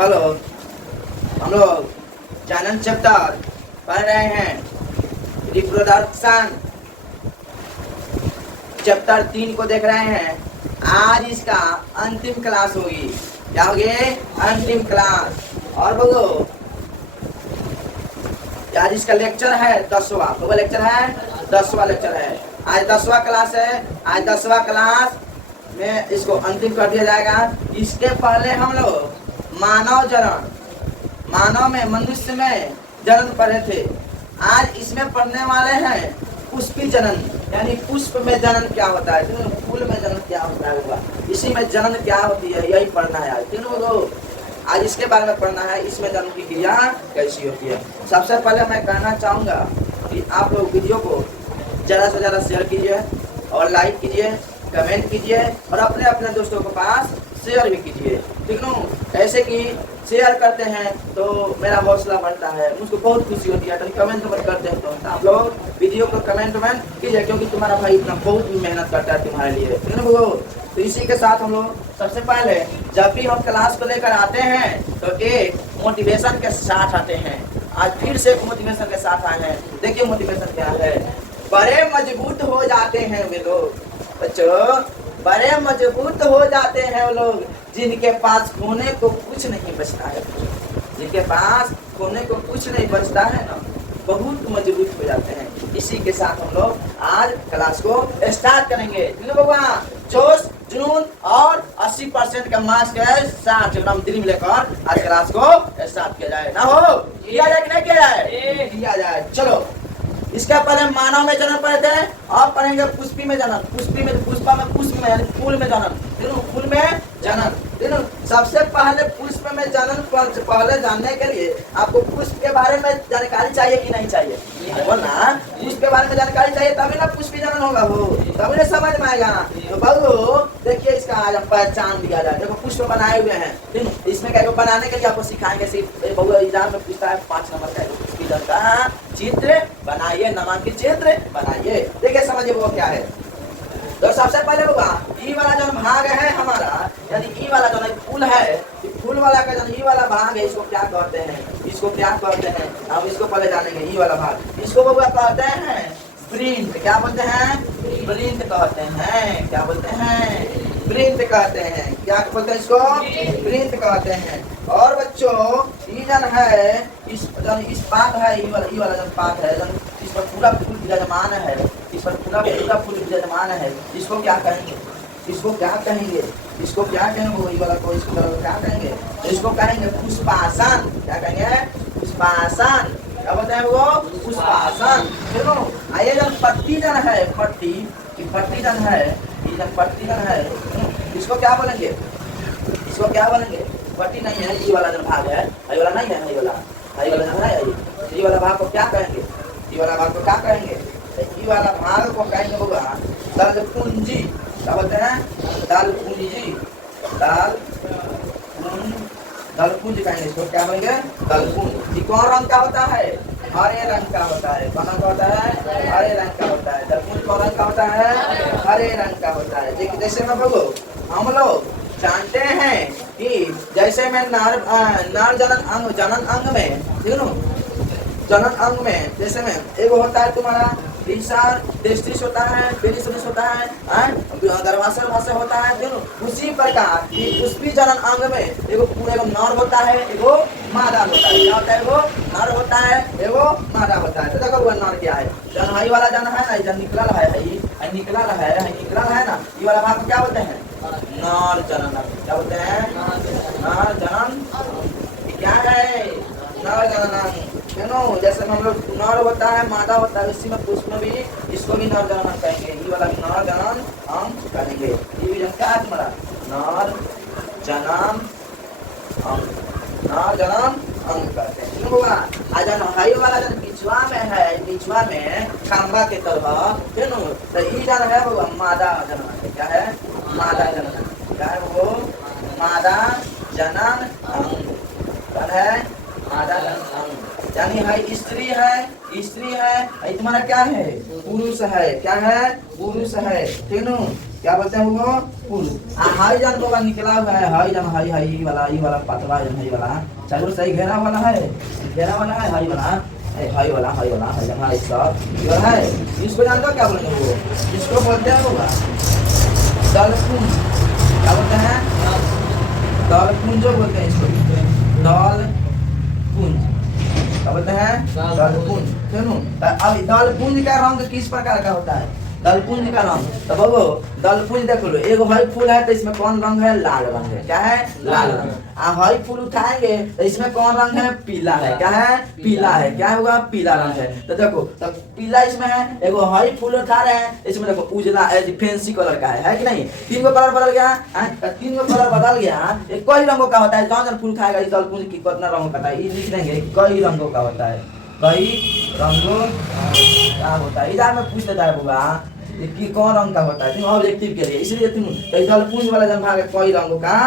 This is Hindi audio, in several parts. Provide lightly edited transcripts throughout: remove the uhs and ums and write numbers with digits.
बोलो, हम लोग जनन चैप्टर पढ़ रहे हैं, रिप्रोडक्शन चैप्टर 3 को देख रहे हैं। आज इसका अंतिम क्लास होगी। क्या होगी? अंतिम क्लास। और बोलो, आज इसका लेक्चर है 10वां। तो लेक्चर है 10वां लेक्चर है। आज 10वां क्लास है। आज 10वां क्लास में इसको अंतिम कर दिया जाएगा। इसके पहले हम लोग मानव जन्म, मानव में, मनुष्य में जन्म पढ़े थे। आज इसमें पढ़ने वाले हैं पुष्पी जनन, यानी पुष्प में जनन क्या होता है, फूल में जनन क्या होता है, इसी में जनन क्या होती है, यही पढ़ना है आज। तीनों लोग आज इसके बारे में पढ़ना है, इसमें जन्म की क्रिया कैसी होती है। सबसे पहले मैं कहना चाहूँगा कि आप लोग वीडियो को ज़्यादा से ज़्यादा शेयर कीजिए और लाइक कीजिए, कमेंट कीजिए और अपने अपने दोस्तों के पास शेयर भी कीजिए। ठीक ना? ऐसे कि शेयर करते हैं तो मेरा हौसला बढ़ता है, मुझको बहुत खुशी होती है। तो कमेंट मत करते हैं तो आप लोग वीडियो को कमेंट कीजिए, क्योंकि तुम्हारा भाई इतना बहुत मेहनत करता है तुम्हारे लिए। ठीक ना बोलो? तो इसी के साथ हम लोग सबसे पहले जब भी हम क्लास को लेकर आते हैं तो एक मोटिवेशन के साथ आते हैं। आज फिर से एक मोटिवेशन के साथ आए हैं। देखिए मोटिवेशन क्या है। बड़े मजबूत हो जाते हैं वे लोग, बच्चों, बड़े मजबूत हो जाते हैं वो लोग जिनके पास खोने को कुछ नहीं बचता है। जिनके पास खोने को कुछ नहीं बचता है ना, बहुत मजबूत हो जाते हैं। इसी के साथ हम लोग आज क्लास को स्टार्ट करेंगे। भगवान जोश, जुनून और 80% का मार्क्स के साथ एकदम दिल में लेकर आज क्लास को स्टार्ट किया जाए। ना हो? किया जाए कि नहीं किया जाए? किया जाए। चलो, इसके पहले मानव में जन्म पढ़े थे, अब पढ़ेंगे पुष्पी में जन्म। पुष्पी में, पुष्पा में, पुष्प में, फूल में जन्म। फूल में जन्म। सबसे पहले पुष्प में जन्म पहले जानने के लिए आपको पुष्प के बारे में जानकारी चाहिए कि नहीं चाहिए? ना, पुष्प के बारे में जानकारी चाहिए तभी ना पुष्पी जन्म होगा, वो तभी ना समझ में आएगा। तो बोलो, देखिए इसका आज हम पहचान दिया जाए। देखो पुष्प बनाए हुए हैं, इसमें क्या बनाने के लिए आपको सिखाएंगे। सिर्फ बहुत एग्जाम में पूछता है 5 नंबर का पुष्पी जन्म का चित्र बनाइए, नामांकित चित्र बनाइए। देखिए समझिए वो क्या है। तो सबसे पहले होगा ई वाला जो भाग है हमारा, यानी ई वाला जो फूल है, फूल वाला का जो ई वाला भाग है, इसको क्या कहते हैं? इसको क्या कहते हैं? अब इसको पहले जानेंगे। ई वाला भाग इसको बबुआ कहते हैं वृंत। क्या बोलते हैं? वृंत कहते हैं। क्या बोलते हैं? वृंत कहते हैं। क्या बोलते हैं इसको? वृंत कहते हैं। और बच्चों ई जन है, इस पात है, ई वाला जन पात है, इस पर पूरा फूल विराजमान है, इस पर पूरा फूल विराजमान है। इसको क्या कहेंगे? इसको क्या कहेंगे? इसको क्या कहेंगे? वही वाला को इसको क्या कहेंगे? तो इसको कहेंगे पुष्पासन। क्या कहेंगे? पुष्पासन। क्या बोलते हैं वो? पुष्पासन। देखो आइए, जन पट्टी जन है, पट्टी जन है, ये जन पट्टी जन है, इसको क्या बोलेंगे? इसको क्या बोलेंगे? पट्टी नहीं है, ये वाला जन भाग है, ये वाला नहीं है, ये वाला जन है, ये वाला भाग को क्या कहेंगे? ये वाला भाग को क्या कहेंगे? ये वाला भाग को कहेंगे होगा दलपुंजी। क्या बोलते हैं? दलपुंजी। दलपुंज कहेंगे इसको। क्या बोलेंगे? दलपुंज। ये कौन रंग का होता है? हरे रंग का होता है। कौन रंग का होता है? हरे रंग का होता है। दलपुंज कौन रंग का होता है? हरे रंग का होता है। देखिए जैसे मैं बोलो, हम लोग जानते हैं कि जैसे मैं नर जनन अंग में, जनन अंग में जैसे में एक होता है तुम्हारा टेस्टिस होता है, पेनिस होता है, गर्भाशय होता है। उसी प्रकार कि पुष्पी जनन अंग में एगो पूरा एगो नर होता है, एगो मादा होता है। क्या होता है? एगो नर होता है, एगो मादा होता है। तो देखो वो नर क्या है? जन हई वाला जन है ना, जन निकलल है, निकलल है ना, ये वाला भाग क्या बोलते हैं? नर जनन। क्या बोलते हैं? नर जनन। क्या है? नर जनन। जैसे हम लोग नर होता है, मादा होता है, इसी में पुष्प में भी इसको भी नर जनन कहेंगे। ये वाला नर जनन अंग कहेंगे। ये भी क्या है तुम्हारा? नर जनन अंग। नर जनन अंग कहते हैं। आज हई वाला जन बिछुआ में है, बिछुआ में खंबा के तरह, तो ये जन है वो मादा जनन। क्या है? मादा जनन। क्या है वो? मादा जनन अंग। क्या है? मादा जनन अंग। यानी है स्त्री है, तुम्हारा क्या है? पुरुष है। क्या है? पुरुष है। तीनों क्या बोलते हैं वो पुल। हाई जान बाबा निकला हुआ है, हाई जान हाई हाई वाला पतला जान हाई वाला चारों सही घेरा वाला है, घेरा वाला है हाई वाला, हाई वाला हाई वाला हाई जान हाई सब ये है। इसको जानते हो क्या बोलते हैं वो, इसको बोलते हैं होगा दलपुंज। क्या बोलते हैं दलपुंजो बोलते हैं इसको, दलपुंज क्या बोलते हैं दलपुंज। सुनो अब दलपुंज का रंग किस प्रकार का होता है, दलपुंज का रंग तो बाबू दलपुंज देख लो, एगो हरी फूल है तो इसमें कौन रंग है, लाल रंग है, क्या है लाल रंग। हरी फूल उठाएंगे तो इसमें कौन रंग है, पीला है, क्या है पीला है, क्या होगा पीला रंग है। तो देखो तो पीला इसमें है, एगो हरी फूल उठा रहे हैं इसमें देखो उजला फैंसी कलर का है कि नहीं, तीन गो कलर बदल गया, तीन गो कलर बदल गया, कई रंगों का होता है। जौन फूल खाएगा इस दलपुंज की कितना रंग का है, ये लिख देंगे कई रंगों का होता है, कई रंगों का होता है। इधर में पूछ लेता है बुआ कि कौन रंग का होता है, तुम ऑब्जेक्टिव के लिए, इसलिए तुम दलपुंज वाला जन भाग कई रंगों का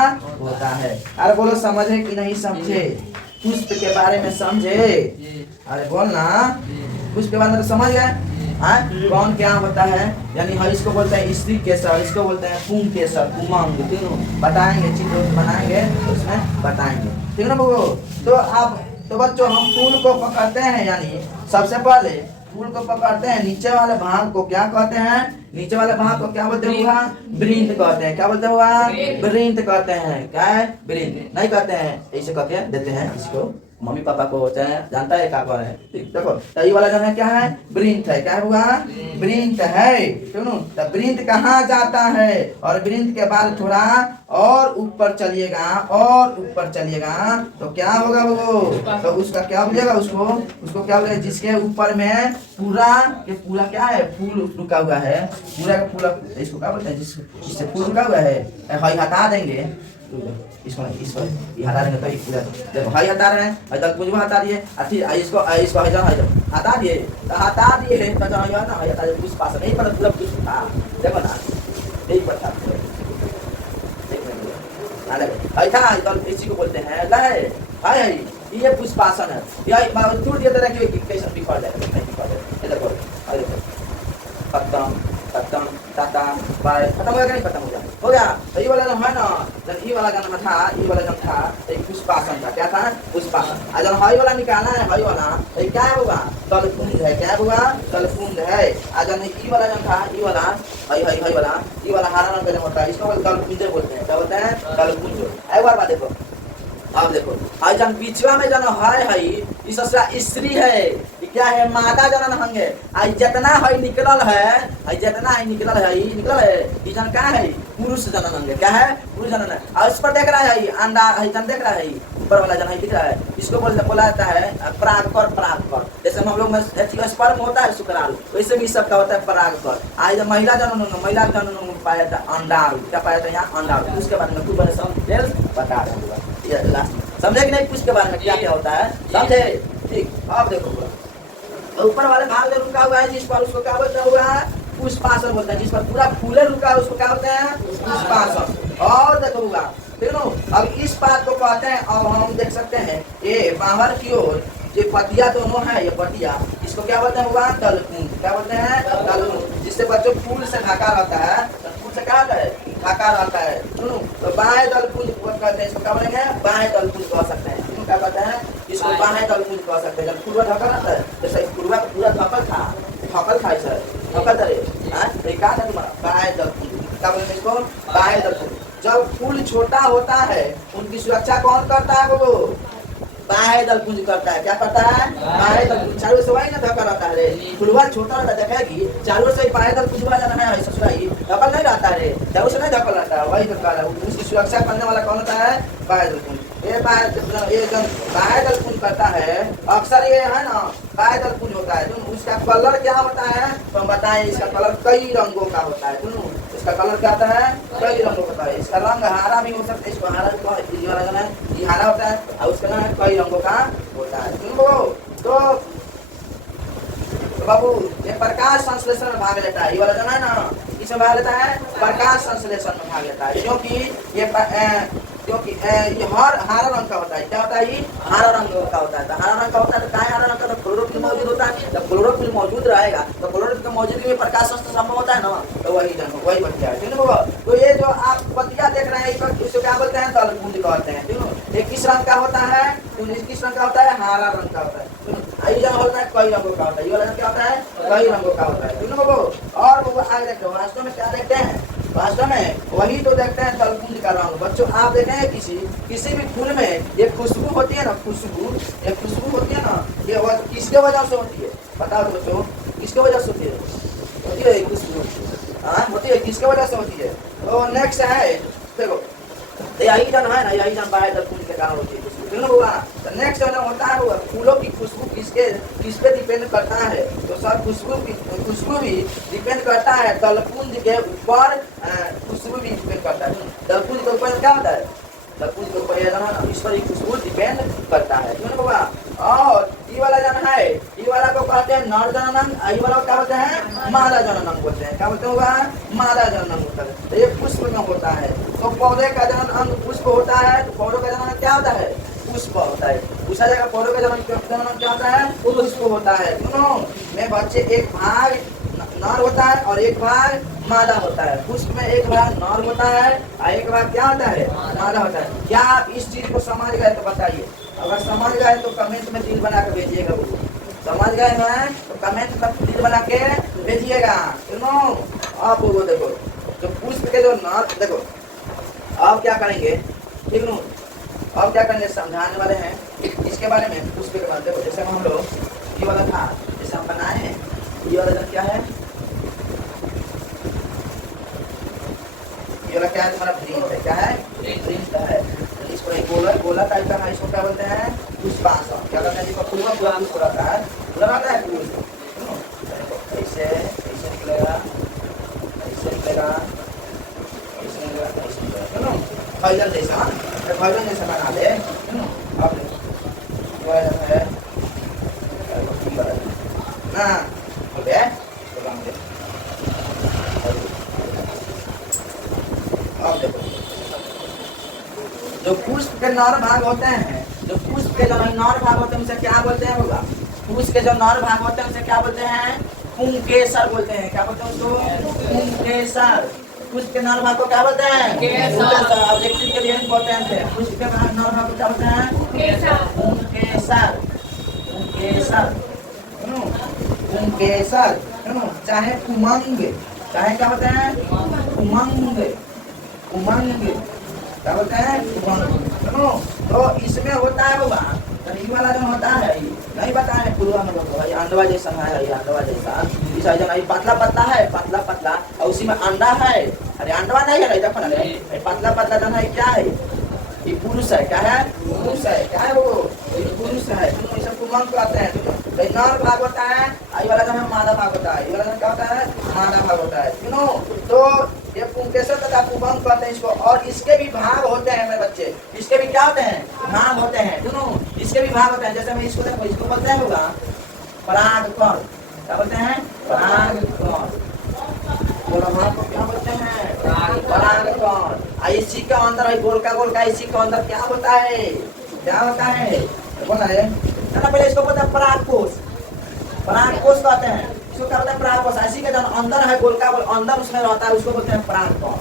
होता है। अरे बोलो समझे कि नहीं समझे, पुष्प के बारे में समझे, अरे बोल ना पुष्प के बारे में तो समझ गए कौन क्या होता है। यानी हम इसको बोलते हैं स्त्री केसर, इसको बोलते हैं पुम केसर, उमंग, तीनों बताएंगे, चित्र बनाएंगे उसमें बताएंगे, ठीक है ना बबू। तो आप तो बच्चों हम फूल को पकड़ते हैं, यानी सबसे पहले फूल को पकड़ते हैं, नीचे वाले भाग को क्या कहते हैं, नीचे वाले भाग को क्या बोलते हैं, वृंत कहते हैं, क्या बोलते हैं वृंत कहते हैं, क्या है वृंत नहीं कहते हैं, ऐसे कहते हैं देते हैं इसको मम्मी पापा को होता है, जानता है क्या कौन है, देखो तो ये वाला जो है क्या है वृंत है, क्या हुआ वृंत है, सुनो तो वृंत कहाँ जाता है, और वृंत के बाद थोड़ा और ऊपर चलिएगा, और ऊपर चलिएगा तो क्या होगा वो, तो उसका क्या बोलेगा, उसको क्या बोलेगा, जिसके ऊपर में पूरा के पूरा क्या है फूल रुका हुआ है, पूरा का पूरा इसको क्या बोलते हैं, जिससे फूल रुका हुआ है, हटा देंगे इसको ये हटा देंगे तो ये पूरा देखो हाई हटा रहे हैं, इधर कुछ हटा दिए, फिर इसको हटा दिए तो हटा दिए तो जो है ना हटा दिए, कुछ पास नहीं पर पूरा कुछ था देखो ना यही पर था था इधर इसी को बोलते हैं लय हाय ये पुष्पासन है, यही मतलब टूट दिया तरह की कैसे बिखर जाए, नहीं बिखर जाए, ये देखो खत्म खत्म टाटा बाय, खत्म हो गया नहीं, खत्म हो गया तो ये वाला जो है ना, जब ये वाला गाना था, ये वाला जब था एक पुष्पासन था, क्या था पुष्पासन, और जब हई वाला निकालना है, हई वाला ये क्या होगा दलपुंज है, क्या होगा दलपुंज है, और जब ये वाला जब था, ये वाला हई वाला ये वाला हरा रंग का होता है, इसको दलपुंज बोलते हैं, क्या बोलते हैं दलपुंज। एक बार बात देखो अब देखो हाई जन पिछवा में जन है इस स्त्री है, क्या है माता जनन हंगे, आई जितना है निकलल है, आई जितना है निकलल है ई जन क्या है पुरुष जनन हंगे, क्या है पुरुष जनन है। और इस पर देख रहा है अंडा है जन देख रहा है ऊपर वाला जन है दिख रहा है, इसको बोला जाता है परागकर, जैसे हम लोग में स्पर्म होता है शुक्राणु, वैसे भी सबका होता है परागकर। आज जब महिला जनन पाया था अंडाणु, क्या पाया था यहाँ अंडाणु, उसके बारे में खूब डिटेल्स बता दूंगा, समझे कि नहीं कुछ के बारे में क्या क्या होता है, समझे ठीक। अब देखो ऊपर वाले भाग में रुका हुआ है जिस पर, उसको क्या बोलते हुआ पुष्पासन बोलते हैं, जिस पर पूरा फूले रुका है उसको क्या बोलते हैं पुष्पासन। और देखो हुआ ठीक है, अब इस बात को कहते हैं, अब हम देख सकते हैं ये बाहर की ओर ये पतिया दोनों है, ये पतिया इसको क्या बोलते हैं हुआ दलपुंज, क्या बोलते हैं दलपुंज, जिससे बच्चों फूल से ढका रहता है, फूल से क्या होता है ढका रहता है, सुनो तो बाएं दलपुंज कहते हैं, इसको क्या बोलेंगे बाएं दलपुंज कह सकते हैं, इसको क्या कहते हैं इसको बाएं दलपुंज कह सकते हैं। जब पूर्वा ढका रहता है जैसे पूर्वा पूरा ढकल था सर ढकल था ये क्या था तुम्हारा बाएं दलपुंज, क्या बोलेंगे इसको बाएं दलपुंज। जब फूल छोटा होता है उनकी सुरक्षा कौन करता है वो बाएं दलपुंज करता है, क्या करता है बाएं दलपुंज, चारों से वही ना धक्का रहता है रे, फुलवा छोटा रहता है देखेगी चारों से बाएं दलपुंज जाना है ससुराई धक्का नहीं रहता है रे, चारों से नहीं धक्का रहता है, वही धक्का है, उसकी सुरक्षा करने वाला कौन होता है बाएं दलपुंज। ये बाएं दलपुंज करता है अक्सर ये है ना बाएं दलपुंज होता है, तो उसका कलर क्या होता है तो हम बताएं, इसका कलर कई रंगों का होता है, सुनो इसका कलर क्या होता है कई रंगों का होता है, इसका रंग हरा भी हो सकता है, इसको हरा ये हरा होता है और उसका नाम कई रंगों का होता है। सुनो तो बाबू ये प्रकाश संश्लेषण में भाग लेता है, ये वाला जो है ना इसमें भाग लेता है प्रकाश संश्लेषण में भाग लेता है, क्योंकि क्योंकि ये हरा रंग का होता है। क्या होता है? ये हरा रंग का होता है। तो हरा रंग का होता है तो क्या हरा रंग का? तो क्लोरोफिल मौजूद होता है। जब क्लोरोफिल मौजूद रहेगा तो क्लोरोफिल की मौजूदगी में प्रकाश संभव होता है ना, तो वही बन गया। ठीक है। तो ये जो आप पत्तियां देख रहे हैं इसको क्या बोलते हैं? दलपुंज कहते हैं। ठीक है। ये किस रंग का होता है? किस रंग का होता है? हरा रंग का होता है। ये होता है कई रंगों का होता है। ये वाला क्या होता है? कई रंगों का होता है। ठीक है। और आगे देखो वास्तव में क्या देखते हैं? वास्तव में वही तो देखते हैं दलपुंज का रंग। बच्चों आप देखे हैं किसी भी फूल में ये खुशबू होती है ना, ये खुशबू होती है ना, ये किसके वजह से होती है? बताओ तो बच्चों, किसके वजह से होती है खुशबू? हाँ होती है, किसके वजह से होती है? तो नेक्स्ट है देखो, यही जन है ना, यही जन बाहर दलपुंज के कारण होती है खुशबू। तो नेक्स्ट जो होता है वो फूलों की खुशबू किस पे डिपेंड करता है? तो सर खुशबू भी डिपेंड करता है दलपुंज के ऊपर। खुशबू भी डिपेंड करता है। दलपुंज के ऊपर क्या होता है? दलपुंज के ऊपर इस पर खुशबू डिपेंड करता है। और ये वाला जन है, ये वाला को कहते हैं नर जननांग, ये वाला क्या होते हैं? मादा जननांग बोलते हैं। क्या बोलते होगा? मादा जननांग होता है। तो ये पुष्प में होता है। तो पौधे का जनन अंग पुष्प होता है। तो पौधों का जनन क्या होता है? पुष्प होता है। पूछा जाएगा पौधों का जनन क्या होता है? पुष्प होता है। दोनों में बच्चे एक भाग नर होता है और एक भाग मादा होता है। पुष्प में एक भाग नर होता है और एक भाग क्या होता है? मादा होता है। क्या आप इस चीज को समझ गए? तो बताइए। अगर समझ गए तो कमेंट में दिल बना के भेजिएगा। समझ गए हैं तो कमेंट में दिल बना के भेजिएगा। सुनो आप वो देखो, जो पुष्प के जो नर देखो, आप क्या करेंगे? ठीक नो, अब क्या करेंगे? समझाने वाले हैं इसके बारे में। पुष्प के बारे में देखो, जैसे हम लोग ये वाला था, जैसे हम बनाए हैं, ये वाला क्या है? ये वाला क्या है? तुम्हारा ग्रीन है। क्या है? ग्रीन का है। इसको एक गोला टाइप का है, इसको क्या बोलते हैं? पुष्पासन। क्या कहते हैं? जिसको पूरा पुष्प रहता है, लगाता है फूल। ऐसे ऐसे निकलेगा, ऐसे निकलेगा, ऐसे निकलेगा, ऐसे निकलेगा। फैजन जैसा, फैजन जैसा बना दे। अब है ना, हो गया। अब देखो, जो पुष्प के नर भाग होते हैं, जो पुष्प के जो नर भाग होते हैं उसे क्या बोलते हैं? होगा पुष्प के जो नर भाग होते हैं उसे क्या बोलते हैं? पुंकेसर बोलते हैं। क्या बोलते हैं उसको? पुंकेसर। पुष्प के नर भाग को क्या बोलते हैं? ऑब्जेक्टिव के लिए इंपॉर्टेंट है। पुष्प के नर भाग को क्या बोलते हैं? पुंकेसर। पुंकेसर, पुंकेसर, चाहे उमंग, चाहे क्या होते हैं? उमंग, उमंग, क्या बोलते हैं? उमंग। तो इसमें होता है होगा, ये वाला जो होता है नहीं बताए पूर्वा में लोग भाई अंडवा जैसा है, ये अंडवा जैसा इस जन पतला पतला है, पतला पतला और उसी में अंडा है। अरे अंडवा नहीं है, देखो ना पतला पतला जन है। क्या है? ये पुरुष है। क्या है? पुरुष है। क्या है वो? पुरुष है। तुम सब कुमंग कहते हैं। तो नर भाग होता है, आई वाला जो है मादा भाग होता है। ये वाला क्या होता है? मादा भाग होता है। सुनो, तो ये पुंकेसर तथा कुमंग कहते हैं इसको। और इसके भी भाग होते हैं मेरे बच्चे, इसके भी क्या होते हैं? भाग होते हैं। सुनो, इसके भी भाग होते हैं। जैसे मैं इसको देखो, इसको बोलते हैं होगा परागकण। क्या बोलते हैं? परागकण। को क्या बोलते हैं? परागकण। इसी के अंदर गोलका इसी के अंदर क्या होता है? क्या होता है? बोला है ना, पहले इसको बोलते हैं परागकोश। परागकोश कहते हैं इसको। क्या बोलते हैं? परागकोश। इसी के जो अंदर है गोलका अंदर उसमें रहता है, उसको बोलते हैं परागकण।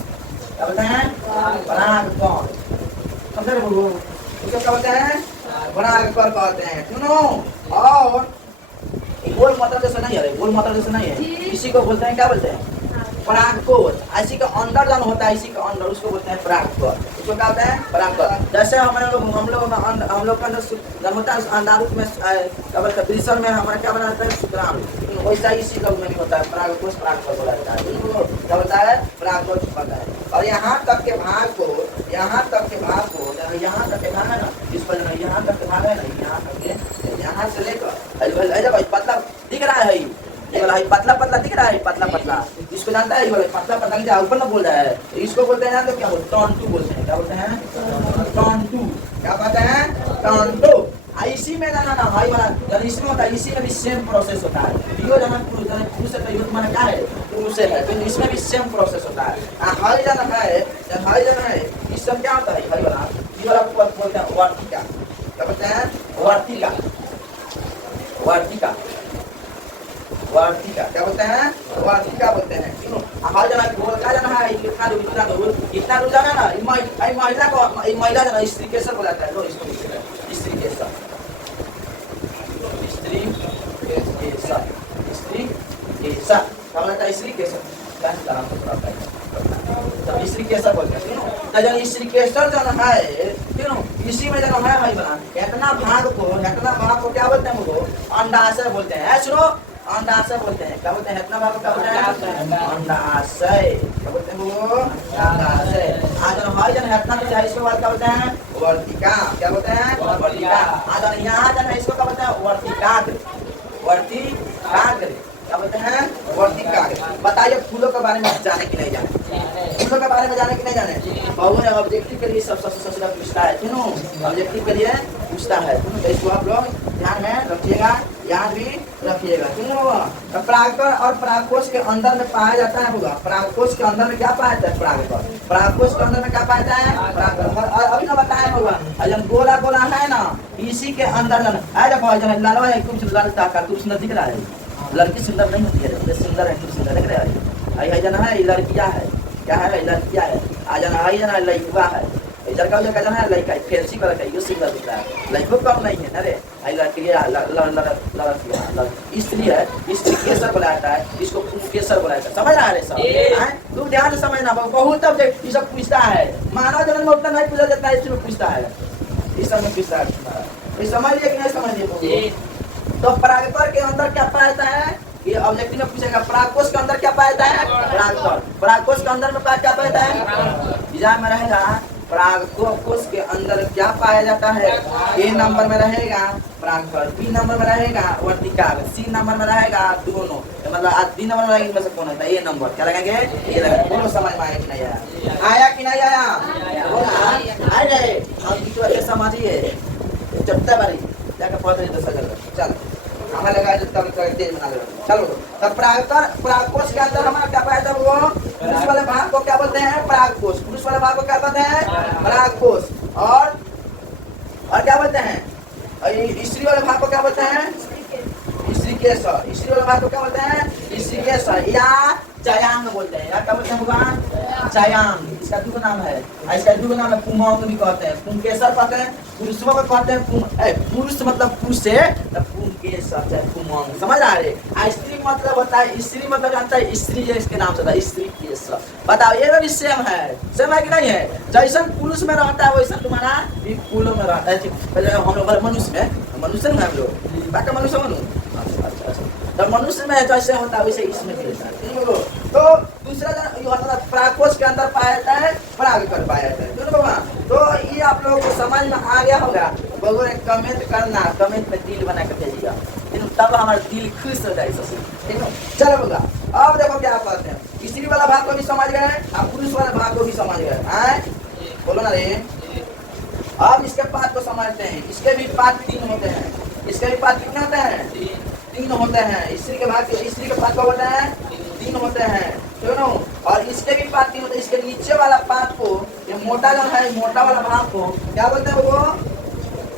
क्या बोलते हैं? परागकण। समझे बोलो, उसको क्या बोलते हैं? परागकण कहते हैं। सुनो, और गोल मतलब जैसे नहीं है, गोल मतलब जैसे नहीं है, इसी को बोलते हैं क्या बोलते हैं? परागकोश। इसी के अंदर जन होता है, इसी के अंदर उसको बोलते हैं परागकोश। उसको क्या होता है? परागकोश। जैसे हम लोग का जन होता है अंडारूप में, क्या बोलते हैं? वृषण में हमारा क्या बनाते हैं? शुक्राणु। वैसा इसी लोग में होता है परागकोश। परागकोश बोला जाता है। क्या होता है? परागकोश होता है। और यहाँ तक के भाग को, यहाँ तक के भाग है ना, इस पर यहाँ तक के भाग है ना, यहाँ तक के, यहाँ से लेकर पतला दिख रहा है, ये वाला पतला पतला दिख रहा है, पतला पतला, इसको जानता है? ये वाला पतला पतला क्या ऊपर ना बोल रहा है, इसको बोलते हैं ना, तो क्या बोलते हैं? टॉन्टू बोलते हैं। क्या बोलते हैं? टॉन्टू। क्या कहते हैं? टॉन्टू। इसी में ना हाई वाला इसमें होता है, इसी में भी सेम प्रोसेस होता है। यो पुरुष है, यो तुम्हारा क्या है? पुरुष है। तो इसमें भी सेम प्रोसेस होता है। हाई जाना है, इस सब क्या होता है? हाई वाला ई वाला को बोलते हैं वर्तिका। क्या बोलते हैं? वर्तिका। वर्तिका। वर्तिका क्या बोलते हैं? वर्तिका बोलते हैं। क्यों? हमारे जना गोल का जना है इतना दूर जाना ना, महिला को महिला जना स्त्री केसर बोलाता है। लो इसको स्त्री केसर। स्त्री केसर। स्त्री केसर क्या बोलता है? स्त्री केसर। क्या नाम पड़ता है? तब स्त्री केसर बोलते हैं। क्यों? जन स्त्री केसर जना है, क्यों? इसी में जना है भाई बना इतना भाग को क्या बोलते हैं? वो अंडाशय बोलते हैं। सुनो, अंडाशय बोलते हैं। क्या बोलते हैं? इतना भाग को क्या बोलते हैं? अंडाशय। क्या बोलते हैं? वो अंडाशय। आज हमारे जन इतना कुछ है, इसको क्या बोलते हैं? वर्तिका। क्या बोलते हैं? वर्तिका। आज यहाँ जन है, इसको क्या बोलते हैं? वर्तिकाग्र। वर्तिकाग्र क्या बोलते हैं? वर्तिकाग्र। बताइए फूलों के बारे में जाने की नहीं जाने? फूलों के बारे में जाने की नहीं जाने? बहु ने ऑब्जेक्टिव के लिए सब पूछता है। क्यों? ऑब्जेक्टिव के लिए पूछता है। तो इसको आप लोग ध्यान में रखिएगा, याद भी रखिएगा। क्यों? परागकण और परागकोश के अंदर में पाया जाता है। होगा परागकोश के अंदर में क्या पाया जाता है? परागकण। परागकोश के अंदर में क्या पाया जाता है? परागकण। और अभी ना बताया होगा जब गोला गोला है ना, इसी के अंदर लालवा है, खूब सुंदर दिख रहा है। लड़की सुंदर नहीं होती है, सुंदर है, खूब सुंदर दिख रहा है। आई जना है, लड़कियां है। क्या है? लड़कियां है। आ जना आई जना लड़का है। इधर का जना है लड़का, फेंसी का लड़का, ये सुंदर दिख रहा है। लड़कों कम नहीं है। अरे आई लड़कियां स्त्री है, स्त्री केसर बुलाता है, इसको केसर बुलाता है। समझ रहा है सब? तू ध्यान से समझना। बहुत अब ये सब पूछता है। मानव जन्म में उतना नहीं पूछा जाता है, इसमें पूछता है। इस समय पूछता है। समझ लिया कि नहीं समझिए? तो परागकण के अंदर क्या पाया जाता है? ये ऑब्जेक्टिव में पूछेगा। परागकोश के अंदर क्या पाया जाता है? परागकण। परागकोश के अंदर में क्या पाया जाता है? एग्जाम में रहेगा परागकोश के अंदर क्या पाया जाता है? ए नंबर में रहेगा परागकण, बी नंबर में रहेगा वर्तिका, सी नंबर में रहेगा दोनों, मतलब 3 नंबर में रहेगा। इनमें से कौन होता है? ए नंबर। क्या लगाएंगे? ये लगाएंगे। बोलो समझ में आया कि नहीं आया? आया कि नहीं आया? आ गए। अब किस वजह समझिए चलता बारी जाकर पहुंच रही चल हमें लगा तब तेज बना देगा। चलो तब परागकोश के अंदर हमारा क्या पाया था? वो पुरुष वाले भाग को क्या बोलते हैं? परागकोश। पुरुष वाले भाग को क्या बोलते हैं? परागकोश। और क्या बोलते हैं? स्त्री वाले भाग को क्या बोलते हैं? स्त्री केसर। स्त्री वाले भाग को क्या बोलते हैं? स्त्री केसर या चयांग बोलते हैं। या क्या बोलते हैं भगवान? चयांग। इसका दो नाम है। इसका दो नाम है। पुमांग भी कहते हैं, पुंकेसर कहते हैं। पुरुषों को कहते हैं पुरुष मतलब पुरुष से पुंकेसर चाहे पुमांग। समझ रहा है? स्त्री मतलब होता है, स्त्री मतलब जानता है स्त्री है, इसके नाम से था स्त्री केसर। बताओ ये भी सेम है? सेम है कि नहीं है? जैसा पुरुष में रहता है वैसा तुम्हारा भी फूलों में रहता है। हम लोग मनुष्य में हम लोग बाकी मनुष्य अच्छा तो मनुष्य में जैसे होता है वैसे इसमें भी रहता है। तो दूसरा परागकोश के अंदर पाया जाता है, परागकण पाया जाता है। तो ये आप लोगों को समझ में आ गया होगा। बगैर एक कमेंट करना, कमेंट में दिल बना कर भेजिएगा, तब हमारा दिल खुश हो जाए। ठीक है? चलो बोला अब देखो क्या कहते हैं। स्त्री वाला भाग को भी समझ गए और पुरुष वाला भाग को भी समझ गए। बोलो ना रे। अब इसके पात को समझते हैं। इसके भी पात 3 होते हैं। इसके भी पात कितने होते हैं? 3 होते हैं। स्त्री के पात को होते हैं 3 होते हैं। सुनो, और इसके भी पात 3 होते हैं। इसके नीचे वाला पात को, ये मोटा जो है, मोटा वाला भाग को क्या बोलते हैं? वो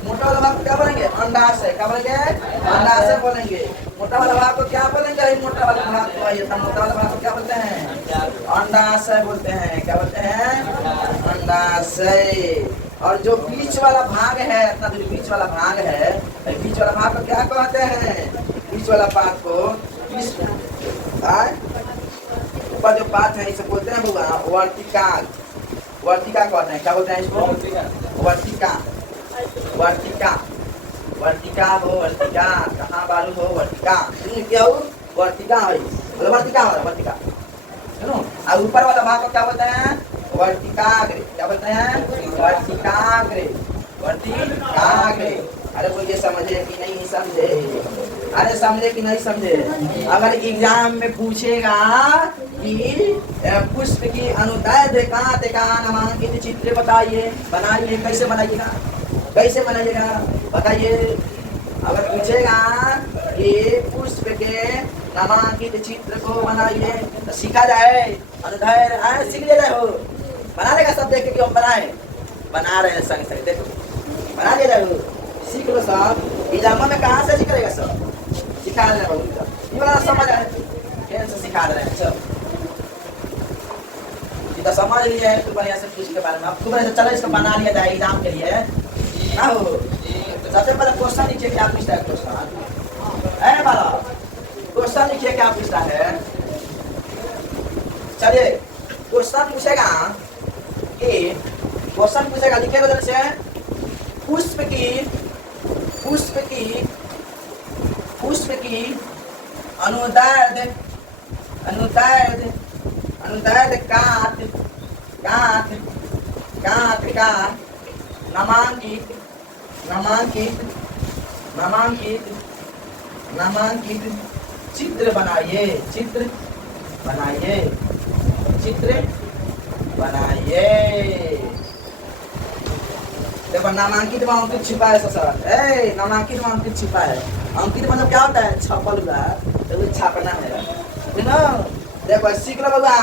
मोटा वाला भाग को क्या बोलेंगे? अंडाशय। क्या बोलेंगे? अंडाशय बोलेंगे। मोटा वाला भाग को क्या बोलेंगे? मोटा वाला भाग को, ये मोटा वाला भाग को क्या बोलते हैं? अंडाशय बोलते हैं। क्या बोलते हैं? अंडाशय। और जो बीच वाला भाग है, अपना जो बीच वाला भाग है, बीच वाला भाग को क्या कहते हैं? बीच वाला भाग को ऊपर जो पात है इसे बोलते हैं वर्तिका। वर्तिका कहते हैं। क्या बोलते हैं इसको? वर्तिका। वर्तिका। वर्तिका हो, वर्तिका कहाँ बालू हो? वर्तिका क्या हो? वर्तिका है। वर्तिका हो, वर्तिका। सुनो, और ऊपर वाला भाग को क्या बोलते हैं? वर्तिकाग्र। क्या बोलते हैं? वर्तिकाग्र। वर्तिकाग्र। अरे वो ये समझे कि नहीं समझे? अरे समझे कि नहीं समझे? अगर एग्जाम में पूछेगा कि पुष्प की अनुदय देखा नामांकित चित्र बताइए, बनाइए, कैसे बनाइएगा? कैसे बनाइएगा बताइए? अगर पूछेगा कि पुष्प के नामांकित चित्र को बनाइए तो सीखा जाए। अनुदय सीख लिया जाए, हो बना लेगा सब देख के कि हम बनाए। बना रहे हैं संग संग, देखो बना दिया जाए, सीख लो सब। एग्जाम में कहाँ से सीखेगा सब, सिखा दे रहे हैं, ये वाला समझ आए कैसे से सिखा रहे हैं सब, इतना समझ लिया है तो बढ़िया से कुछ के बारे में। अब तो बढ़िया से चलो इसको बना लिया जाए एग्जाम के लिए ना हो। सबसे पहले क्वेश्चन लिखिए क्या पूछता है, क्वेश्चन है बाला, क्वेश्चन लिखिए क्या पूछता है। चलिए क्वेश्चन पूछेगा कि, क्वेश्चन पूछेगा लिखे बदल से, पुष्प की अनुदैर्ध काट का नामांकित चित्र बनाइए, देखो नामांकित में अंकित छिपा है सर, नामांकित में अंकित छिपा है। अंकित मतलब क्या होता है, छपल हुआ तो वो छापना है ना। देखो सीख लो बाबा,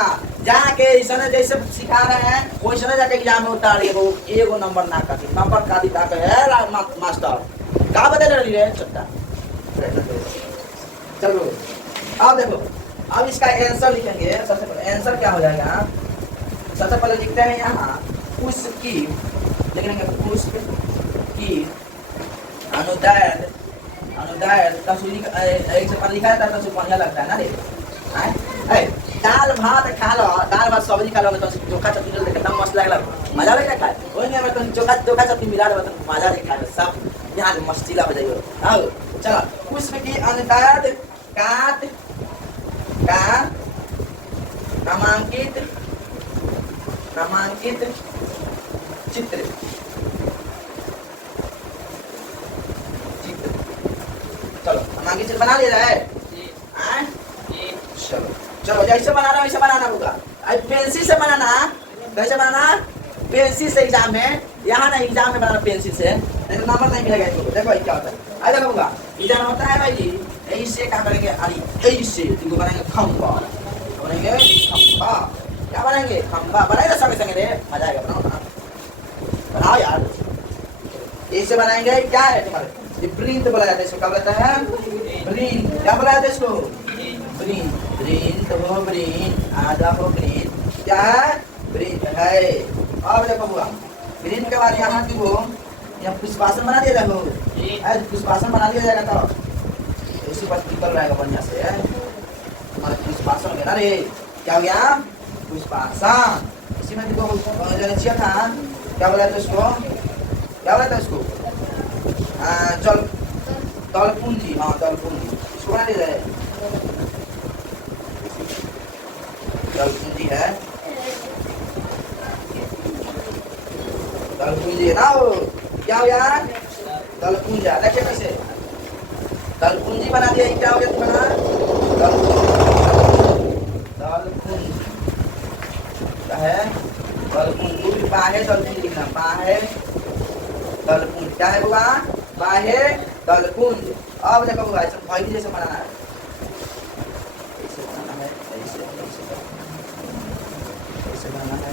जाके ऐसा जैसे सिखा रहे हैं वैसे जाके एग्जाम में उतारिए, वो एगो नंबर ना काटी, नंबर काटी ताके है मास्टर का बता रही है चट्टा। चलो अब देखो, अब इसका आंसर लिखेंगे। सबसे पहले आंसर क्या हो जाएगा, सबसे पहले लिखते हैं यहाँ पुष्प की, लिखेंगे पुष्प की अनुदैर्ध तस्वीर एक से पहले लिखा था तो बढ़िया लगता है ना रे। दाल भात खा लो, दाल भात सब्जी खा लो, तो चोखा चटनी तो कितना मस्त लगला, मजा नहीं खाए कोई नहीं, मैं तो चोखा चटनी मिला दे तो मजा नहीं खाए सब यहाँ मस्तीला हो जाइए। आओ चलो, पुष्प की अनुदैर्ध काट का नामांकित चित्र चलो नामांकित चित्र बना लिया है। चलो जैसे बनाना वैसे बनाना होगा। पेंसिल से बनाना, कैसे बनाना, पेंसिल से एग्जाम में, यहाँ ना एग्जाम में बनाना पेंसिल से, नहीं तो नंबर नहीं मिलेगा इसको। देखो क्या होता है, आई देखो होगा एग्जाम होता है भाई जी, ऐसे क्या करेंगे, अरे ऐसे तुमको बनाएंगे खंबा, बनाएंगे खंबा, क्या बनाएंगे खंबा, बनाएगा संगे संगे रे, मजा आएगा, बनाओ यार। ऐसे बनाएंगे, क्या है तुम्हारे ये ब्रीथ बोला जाता है इसको, क्या बोलता है ब्रीथ, क्या बोला जाता है इसको ब्रीथ, ब्रीथ हो ब्रीथ, आधा हो ब्रीथ, क्या है ब्रीथ है। अब देखो हुआ ब्रीथ के बाद यहाँ की वो यहाँ पुष्पासन बना दिया देखो, पुष्पासन बना दिया जाएगा तो इसी पर निकल रहेगा बढ़िया से हमारे पुष्पासन हो गया ना रे, क्या हो गया पुष्पासन। इसी में देखो चाहिए था, क्या बोला था इसको, क्या बोला था इसको, जल दलपुंजी, हाँ दलपुंजी, इसको बना दिया जाए, दलपुंजी है, दलपुंजी है ना वो, क्या हो गया दलपुंजा, देखिए कैसे दलपुंजी बना दिया, क्या हो गया तुम्हारा दलपुंज, क्या है दलपुंज, बाहे दलपुंज लिखना, बाहे दलपुंज, क्या है बुआ बाहे दलपुंज। अब देखो बुआ ऐसे भाई जैसे बनाना है, ऐसे बनाना है, ऐसे बनाना है,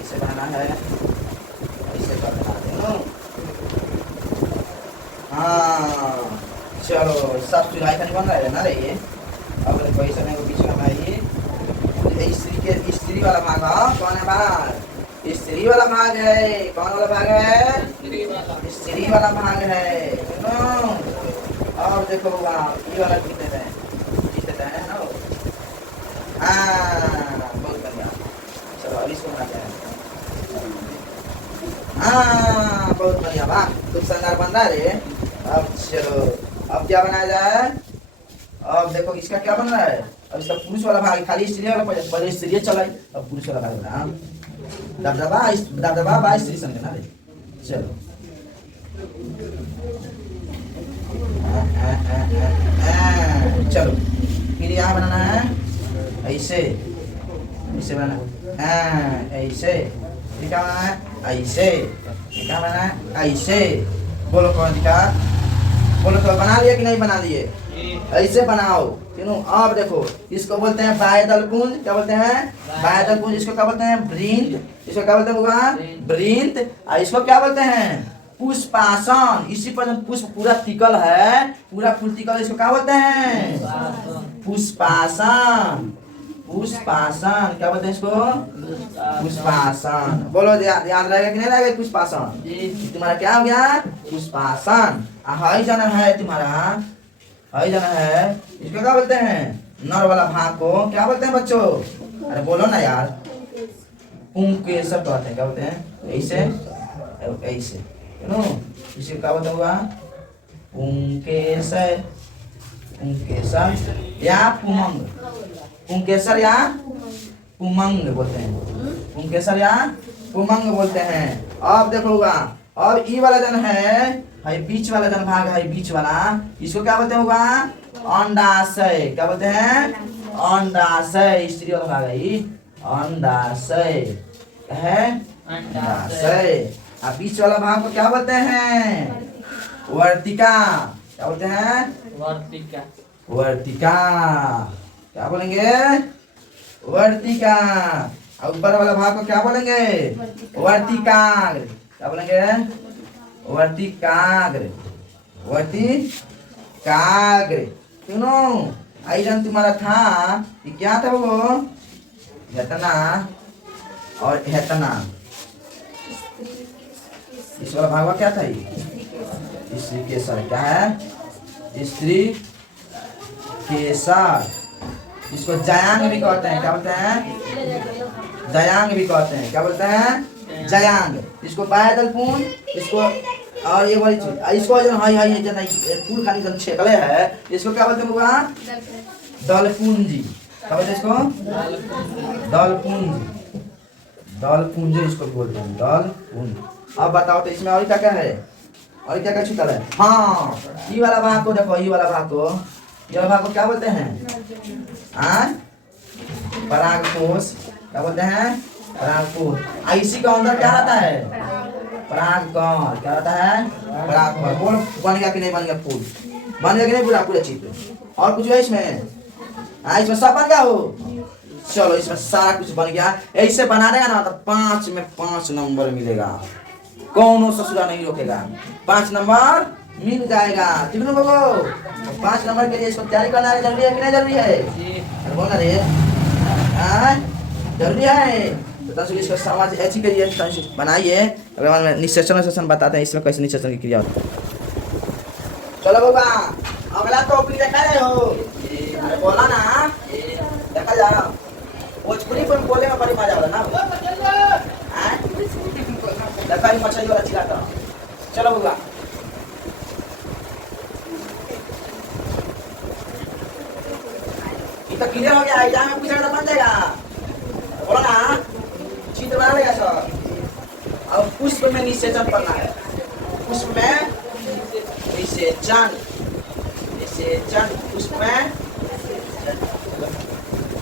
ऐसे बनाना है, ऐसे करना है। हाँ चलो सब चुनाई खानी बन रहा है ना रे ये। अब पैसा नहीं पीछे ना भाई, स्त्री वाला भाग, कौन है भाग, स्त्री वाला भाग है, कौन वाला भाग है स्त्री वाला भाग है। और देखो ये वाला कितने है ना, हाँ बहुत बढ़िया। चलो अब इसको बनाते हैं, हाँ बहुत बढ़िया, वाह कुछ शानदार बन रहा है। अब चलो अब क्या बनाया जाए, अब देखो इसका क्या बन रहा है, अब इसका पुरुष वाला भाग, खाली स्त्री वाला पहले स्त्री चलाई, अब पुरुष वाला भाग बना, दबदबा बा स्त्री समझना रे। चलो चलो फिर यहाँ बनाना है ऐसे, ऐसे बनाना है, ऐसे क्या बनाना है, ऐसे क्या बनाना है, ऐसे बोलो कौन का बोलो तो बना लिए कि नहीं बना लिए? ऐसे बनाओ तीनों। अब देखो इसको बोलते हैं बायदल पुंज। क्या बोलते हैं? बायदल पुंज। इसको क्या बोलते हैं? ब्रींत। इसको क्या बोलते हैं भगवान? ब्रींत। और इसको क्या बोलते हैं? पुष्पासन। इसी पर पुष्प पूरा टिकल है, पूरा फूल टिकल, इसको क्या बोलते हैं? पुष्पासन। पुष्पासन। क्या बोलते हैं इसको? पुष्पासन। बोलो याद रहेगा कि नहीं रहेगा? पुष्पासन तुम्हारा क्या हो गया? पुष्पासन। हाई जाना है तुम्हारा, हाई जाना है। इसको क्या बोलते हैं? नर वाला भाग को क्या बोलते हैं बच्चों? अरे बोलो ना यार। पुंकेसर कहते हैं। क्या बोलते हैं? ऐसे ऐसे इसे क्या बोलते हुआ? पुंकेसर। पुंकेसर या पुमंग। पुंकेसर या पुमंग बोलते हैं। पुंकेसर या पुमंग बोलते हैं। अब देखो होगा, अब ई वाला जन है बीच वाला जन भाग है, बीच वाला, इसको क्या बोलते होगा? अंडाशय। क्या बोलते हैं? अंडाशय। स्त्री वाला भाग है अंडाशय है, अंडाशय। अब बीच वाला भाग को क्या बोलते हैं? वर्तिका। क्या बोलते हैं? वर्तिका। वर्तिका। क्या बोलेंगे? वर्तिका। और ऊपर वाला भाग को क्या बोलेंगे? वर्तिकाग्र। क्या बोलेंगे? वर्तिकाग्र। वर्तिकाग्र। सुनो आई जन तुम्हारा था ये क्या था वो? हेतना और हेतना। इस वाला भाग क्या था? ये स्त्री केसर। क्या है? स्त्री केसर। इसको जयांग भी कहते हैं। क्या बोलते हैं? जयांग भी कहते हैं। क्या बोलते हैं? जयांग। इसको बायदल पुंज। इसको और ये वाली चीज इसको जन हाई हाई जन फूल खाली जन छेकले है, इसको क्या बोलते हैं? दलपुंजी। क्या बोलते हैं इसको? दलपुंजी। दलपुंज इसको बोलते हैं, दलपुंज। अब बताओ तो इसमें और क्या क्या है? और क्या क्या छुटल है? हाँ ये वाला भाग को देखो, ये वाला भाग को, ये वाला भाग को क्या बोलते हैं? परागकोश। क्या बोलते हैं? परागकोश। इसी के अंदर क्या रहता है? परागकण। क्या रहता है? परागकण। बोल बन गया कि नहीं बन गया? फूल बन गया कि नहीं? पूरा पूरा चित्र। और कुछ है इसमें? इसमें सब बन गया हो? चलो इसमें सारा कुछ बन गया। ऐसे बना देगा ना तो 5 में 5 नंबर मिलेगा, कौनो ससुरा नहीं रोकेगा। 5 नंबर मिल जाएगा। ठीक है बाबू? 5 नंबर के लिए इसको तैयारी करना जरूरी है कि नहीं जरूरी है? बोल रे जरूरी है। तो इसको समझ ऐसी करिए, बनाइए। अगर हम निश्चेषण बताते हैं इसमें कैसे निश्चेषण की क्रिया होती है। चलो बाबा अगला टॉपिक देखा जाए हो। अरे बोला ना, देखा जा भोजपुरी पर बोले में बड़ी मजा वाला ना। देखा मछली वाला चिल्लाता। चलो बाबा ये तो क्लियर हो गया। एग्जाम में पूछा तो बन जाएगा। बोलो ना, चित्र बना लेगा सर। अब पुष्प में निषेचन पढ़ना है। पुष्प में निषेचन। निषेचन पुष्प में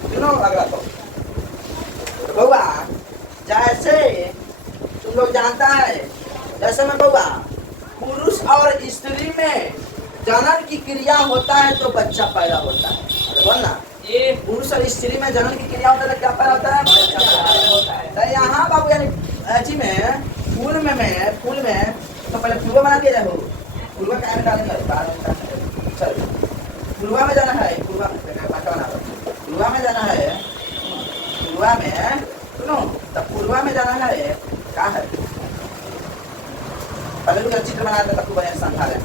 सुनो अगला तो बउआ, जैसे तुम लोग जानता है, जैसे मैं बउआ पुरुष और स्त्री में जनन की क्रिया होता है तो बच्चा पैदा होता है। बोलना ये पुरुष और स्त्री में जनन की क्रिया होता है तो क्या पैदा होता है? बच्चा पैदा होता है। तो यहाँ बाबू यानी जी में फूल में तो पहले फूलवा बना दिया जाए हो। फूलवा क्या में डालेंगे? चल फूलवा में जाना है। फूलवा में जाना है। फूलवा में सुनो तो फूलवा में जाना है। क्या है? पहले तो चित्र बना दे तब बढ़िया समझा रहे।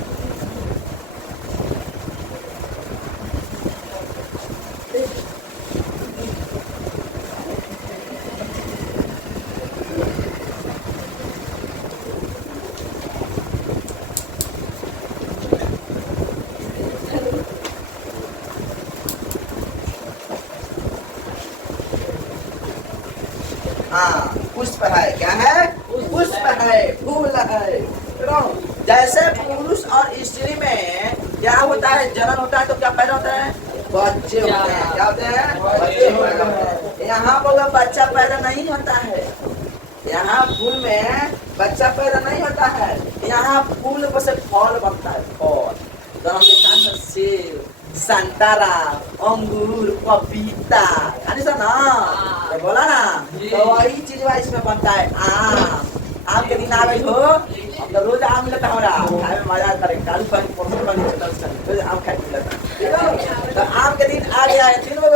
हाँ पुष्प है। क्या है? पुष्प है, फूल है। जैसे पुरुष और स्त्री में क्या होता है? जनन होता है तो क्या पैदा होता है? बच्चे होते हैं। क्या होते हैं? बच्चे पैदा होते हैं। यहाँ पर बच्चा पैदा नहीं होता है। यहाँ फूल में बच्चा पैदा नहीं होता है। यहाँ फूल पर से फल बनता है। फल तो हम देखा ना सेब, संतरा, अंगूर, पपीता, खानी सा ना तो बोला ना, तो वही चीज इसमें बनता है आम के दिन आ गई हो, हम तो रोज आम मिलता हमारा खाए में मजा आता है, कालू पानी परसों पानी रोज आम खाए मिलता, ठीक है। तो आम के दिन आ गया है, तीन लोग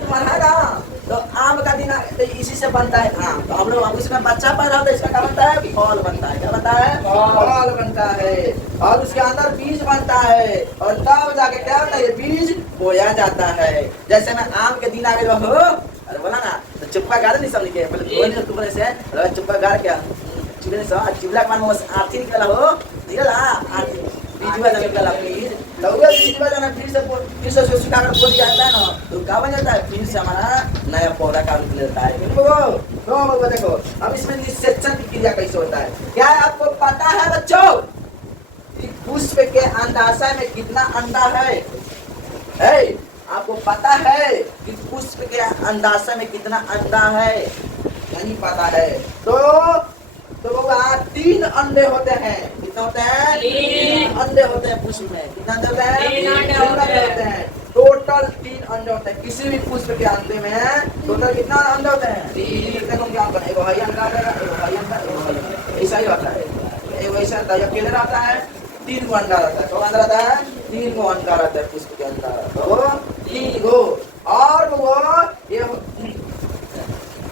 तुम्हारा ना, तो आम का दिन तो इसी से बनता है आम। तो हम लोग इसमें बच्चा पैदा होता है, इसका क्या बनता है, फल बनता है। क्या बनता है, फल बनता है, और उसके अंदर बीज बनता है, और तब जाके क्या होता है, ये बीज बोया जाता है। जैसे मैं आम के दिन आ गए हो, अरे बोला ना, तो चुप्पा गाड़ नहीं समझ के पहले तुम्हारे से चुप्पा गाड़ क्या चिपले से चिपला के मान में आरती निकला हो, निकला आरती बीजवा जब निकला प्लीज, तो वो बीजवा जो ना फिर से सुखा कर पोत जाता है ना, तो क्या बन जाता है, फिर से हमारा नया पौधा का रूप लेता है। तो देखो अब इसमें निषेचन की क्रिया कैसे होता है, क्या आपको पता है बच्चों, पुष्प के अंडाशय में कितना अंडा है? आपको पता है कि पुष्प के अंडाशय में कितना अंडा है? नहीं पता है। तो वहाँ 3 अंडे होते हैं। कितना होते हैं? 3 अंडे होते हैं पुष्प में। कितना अंडे होते हैं? 3 अंडे होते हैं। टोटल 3 अंडे होते हैं किसी भी पुष्प के अंडे में। टोटल कितना अंडे होते हैं? 3। क्या होता है, एगो हई अंडा रहेगा, एगो हई अंडा, एगो हई, ऐसा ही होता है। एगो ऐसा रहता है, अकेले रहता है, 3 गो अंडा रहता है। तो अंडा रहता है 3 गो अंडा रहता है पुष्प के अंदर, तो 3 गो। और वो ये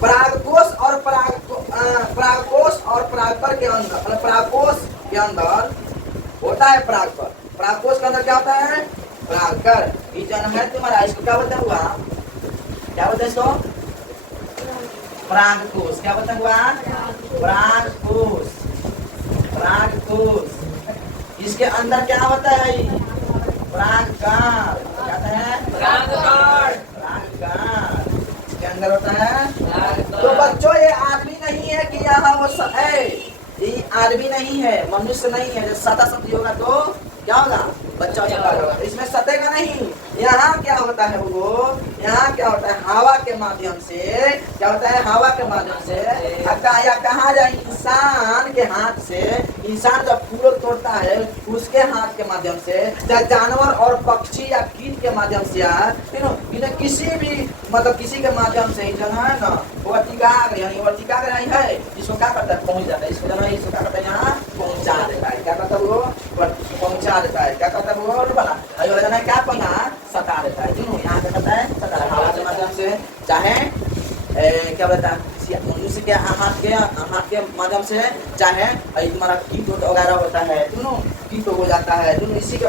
परागकोश और परागकोश और परागपर के अंदर, मतलब परागकोश के अंदर होता है परागपर। परागकोश के अंदर क्या होता है? परागकर। ये जन है तुम्हारा, इसको क्या बोलते हुआ, क्या बोलते हैं इसको? परागकोश। क्या बोलते हुआ? परागकोश। परागकोश। इसके अंदर क्या होता है? परागकार। क्या होता है? परागकार। परागकार इसके अंदर होता है। तो बच्चों ये आदमी नहीं है कि यहाँ वो है, ये आदमी नहीं है, मनुष्य नहीं है। जब सता सब्जी होगा तो क्या होगा, बच्चा होगा। इसमें सतेगा नहीं। यहाँ क्या होता है, वो यहाँ क्या होता है, हवा के माध्यम से क्या होता है, हवा के माध्यम से या कहा जाए इंसान के हाथ से, इंसान जब फूल तोड़ता है उसके हाथ के माध्यम से, चाहे जानवर और पक्षी या कीट के माध्यम से, इन्हें किसी भी मतलब किसी के माध्यम से जो है ना वर्तिकाग्र, यानी वर्तिकाग्र है, इसको क्या करता है, पहुंच जाता है। इसको जो है इसको क्या करता है, यहाँ पहुंचा देता है। क्या करता है वो, पहुंचा देता है। क्या करता है वो, बना क्या पना सता देता है। क्यों यहाँ क्या करता है, सता है हवा के माध्यम से, चाहे क्या बोलता है मनुष्य के हाथ के माध्यम से, चाहे तुम्हारा कीट वगैरह होता है, दोनों कीट हो जाता है, दोनों इसी का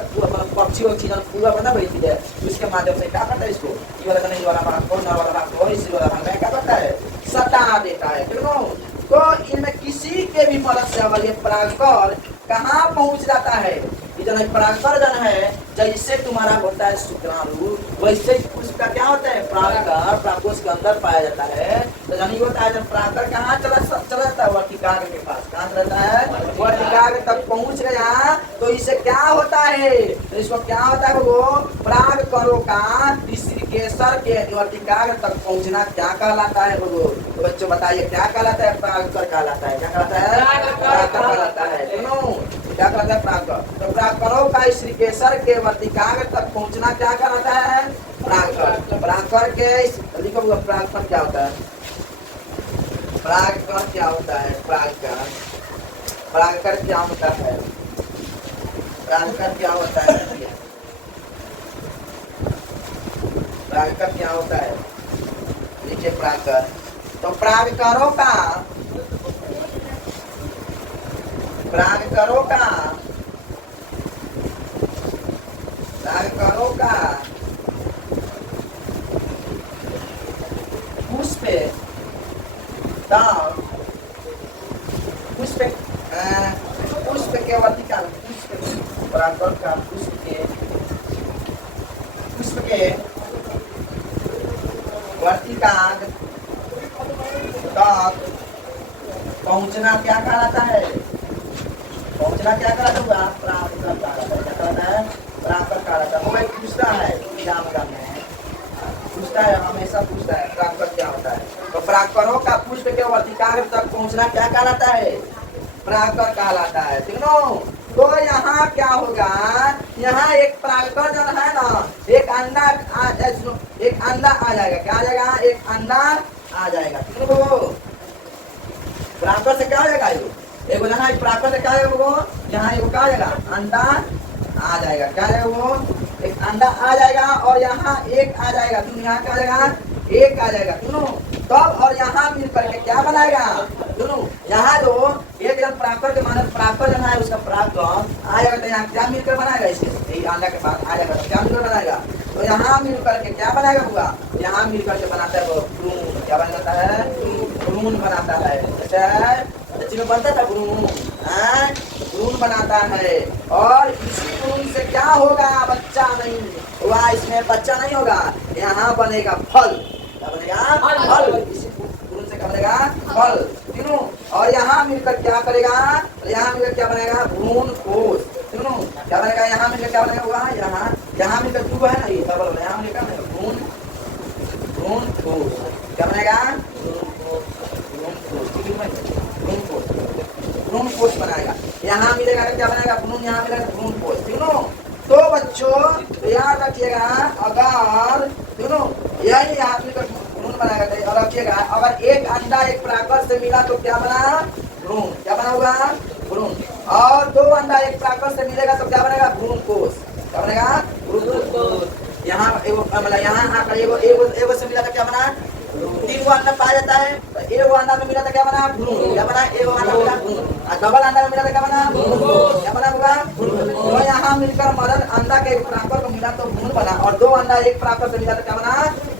पक्षी ऑक्सीजन पूरा बना बैठी है, उसके माध्यम से क्या करता है, इसको ये वाला नहीं वाला भाग को, न वाला भाग को, इसी वाला भाग में क्या करता है, सता देता है। क्यों? तो इनमें किसी के भी मदद से अगर ये परागकर कहाँ पहुंच जाता है, ये परागकर जन है, जैसे तुम्हारा होता है शुक्राणु, वैसे उसका क्या होता है, परागकर परागकोश के अंदर पाया जाता है। तो जानी होता है जब परागकर कहाँ चला जाता है, वर्तिकाग्र के पास। कहाँ चलता है, वर्तिकाग्र तक पहुंच गया। तो इससे क्या होता है, तो इसको क्या होता है, वो परागकरों का इस केसर के वर्तिकाग्र तक पहुंचना क्या कहलाता है? वो तो बच्चों बताइए क्या कहलाता है? परागकर कहलाता है। क्या कहलाता है? परागकर कहलाता है। क्या कहता है, परागकर। तो परागकरों का इस केसर के वर्तिकाग्र तक पहुंचना क्या कहलाता है, परागकर। परागकर के लिखो परागकर क्या होता है, परागकर क्या होता है, परागकर परागकर क्या होता है, परागकर क्या होता है, परागकर क्या होता है, नीचे परागकर। तो परागकरों का परागकरों का पुष्प पुष्प के वर्तिका, पुष्प परागकर का पुष्प के वर्तिका तक पहुंचना क्या कहलाता है, पहुंचना क्या कहलाता है, परागकर कहलाता है। क्या कहलाता है, परागकर कहलाता है। वो एक पूछता है एग्जाम का में, पूछता है, हमेशा पूछता है परागकर क्या होता है। तो परागकरों का पुष्प के वर्तिकाग्र तक पहुंचना क्या कहलाता है, परागकर कहलाता है। तीनों तो यहाँ क्या होगा, यहाँ एक परागकण जो है ना, एक अंडा आ जाएगा। क्या आ जाएगा? एक अंडा आ जाएगा। देखो परागकण से क्या हो जाएगा? एगो यहाँ परागकण से क्या हो जाएगा? वो यहाँ एगो क्या आ जाएगा? अंडा आ जाएगा। क्या आ जाएगा? वो एक अंडा आ जाएगा और यहाँ एक आ जाएगा। तुम यहाँ क्या आ जाएगा? एक आ जाएगा। सुनो तब और यहाँ मिलकर के क्या बनाएगा? सुनो यहाँ जो एक जन परागकण के मानव परागकण जो है उसका परागकण आएगा तो यहाँ क्या मिलकर बनाएगा? इसके अंडा के बाद आ जाएगा तो क्या मिलकर बनाएगा? तो यहाँ मिलकर के क्या बनाएगा? हुआ यहाँ मिलकर के बनाता है वो भ्रूण। क्या बनाता है? भ्रूण बनाता है। अच्छा बच्चे में बनता था भ्रूण, भ्रूण बनाता है। और इसी भ्रूण से क्या होगा? बच्चा नहीं हुआ, इसमें बच्चा नहीं होगा, यहाँ बनेगा फल। क्या बनेगा? फल। इसी भ्रूण से क्या बनेगा? फल। तीनों और यहाँ मिलकर क्या करेगा? यहाँ मिलकर क्या बनेगा? भ्रूण कोश। तीनों क्या बनेगा? यहाँ मिलकर क्या बनेगा? हुआ यहाँ मिलकर दो है ना, ये डबल यहाँ मिलकर भ्रूण कोश। क्या बनेगा? भ्रूण कोश बनाएगा। यहाँ मिलेगा क्या बनेगा? भ्रूण। यहाँ मिलेगा भ्रूण कोश। तीनों तो बच्चों याद रखिएगा, अगर तीनों यही यहाँ मिलकर भ्रूण बनाएगा और रखिएगा, अगर एक अंडा एक परागकण से मिला तो क्या बना? भ्रूण। क्या बना होगा? भ्रूण। और दो अंडा एक परागकण से मिलेगा तो क्या बनेगा? भ्रूण कोश। क्या बनेगा? भ्रूण कोश। यहाँ मतलब यहाँ आकर एगो से मिला तो क्या बना? तीन गो अंडा पाया जाता है तो एगो अंडा में मिला तो क्या बना? भ्रूण। क्या बना? एगो अंडा मिला भ्रूण। और डबल अंडा में मिला तो क्या बना? भ्रूण। क्या बना होगा? भ्रूण। तो यहाँ मिलकर मदर अंडा के एक परागकण को मिला तो भ्रूण बना, और दो अंडा एक परागकण से मिला तो क्या बना?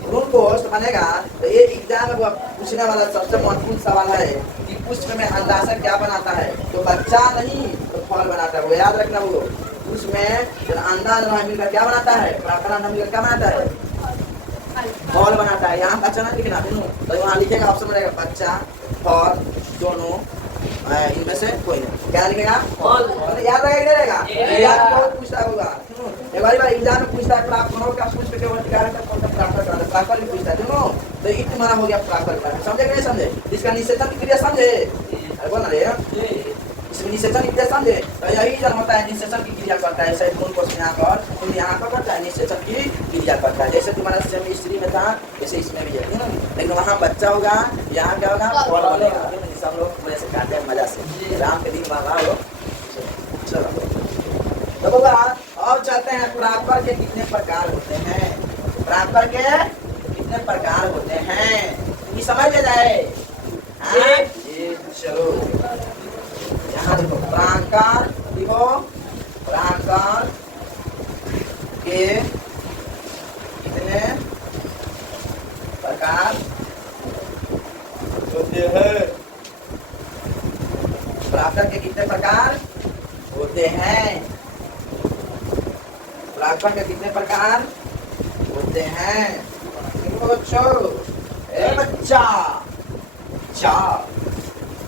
भ्रूण कोश बनेगा। तो ये एग्जाम में पूछने वाला सबसे महत्वपूर्ण सवाल है कि पुष्प में अंडाशय क्या बनाता है? तो बच्चा नहीं तो फल बनाता है। वो याद रखना। वो उसमें जब अंडा मिलकर क्या बनाता है? परागकण अंडा मिलकर क्या बनाता है? फल बनाता है। यहाँ बच्चा ना लिखना तो वहाँ लिखेगा ऑप्शन रहेगा बच्चा फल दोनों, इनमें से कोई नहीं। क्या लिखेगा? फल। याद रहेगा कि नहीं रहेगा? याद बहुत पूछता होगा। एक बार एग्जाम में पूछता है परागकणों का पुष्प के वर्तिकार का कौन सा परागकण भी पूछता है। दोनों तो एक तुम्हारा हो गया परागकण। समझे कि नहीं समझे? इसका निषेचन की क्रिया समझे? अरे बोल रहे इसमें निषेचन की क्रिया समझे? तो यही जब होता है निषेचन की क्रिया करता है। ऐसे भ्रूण कोश यहाँ पर तुम यहाँ पर करता है निषेचन की क्रिया करता है। जैसे तुम्हारा सेम स्त्री में था जैसे इसमें भी है। लेकिन वहाँ बच्चा होगा, यहाँ क्या होगा? फल बनेगा। सब लोग पूरे से खाते हैं मजा से। राम के दिन बाबा हो। चलो तो बाबा अब चलते हैं परागकण के कितने प्रकार होते हैं। परागकण के कितने प्रकार होते हैं ये समझ ले जाए। चलो यहाँ देखो परागकण, देखो परागकण के कितने प्रकार होते हैं। परागकण के कितने प्रकार होते हैं? परागकण के कितने प्रकार होते हैं? बच्चा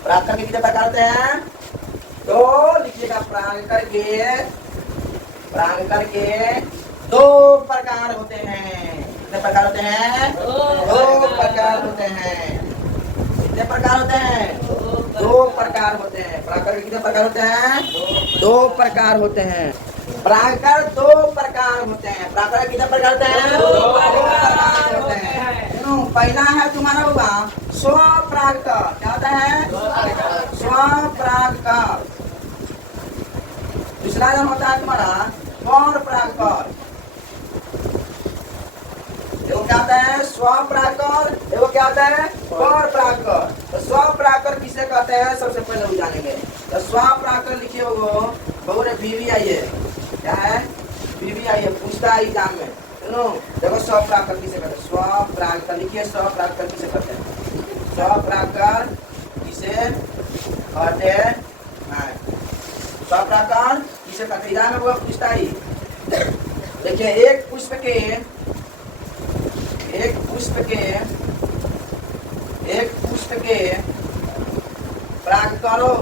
परागकण के कितने प्रकार होते हैं? तो लिखिएगा परागकण के दो प्रकार होते हैं। कितने प्रकार होते हैं? दो प्रकार होते हैं। कितने प्रकार होते हैं? दो प्रकार होते हैं। परागकण के कितने प्रकार होते हैं? दो प्रकार होते हैं। परागकण दो प्रकार होते हैं। परागकण कितने प्रकार होते हैं? दो प्रकार होते हैं। पहला है तुम्हारा होगा स्वपरागकण। क्या होता है? स्वपरागकण। दूसरा जन होता है तुम्हारा परपरागकण। एगो क्या होता है? स्वपरागकण। एगो क्या होता है? परपरागकण। तो स्वपरागकण किसे कहते हैं सबसे पहले वो जानेंगे। तो स्वपरागकण लिखिए वो बहू ने बीवी आई है। क्या है? बीवी आई है, पूछता है एग्जाम में। देखो स्वपरागकण किसे कहते हैं? स्वपरागकण लिखिए। स्वपरागकण किसे कहते हैं? स्वपरागकण किसे कहते हैं? स्वपरागकण किसे कहते हैं? एग्जाम में वो पूछता ही। देखिए एक पुष्प के परागकणों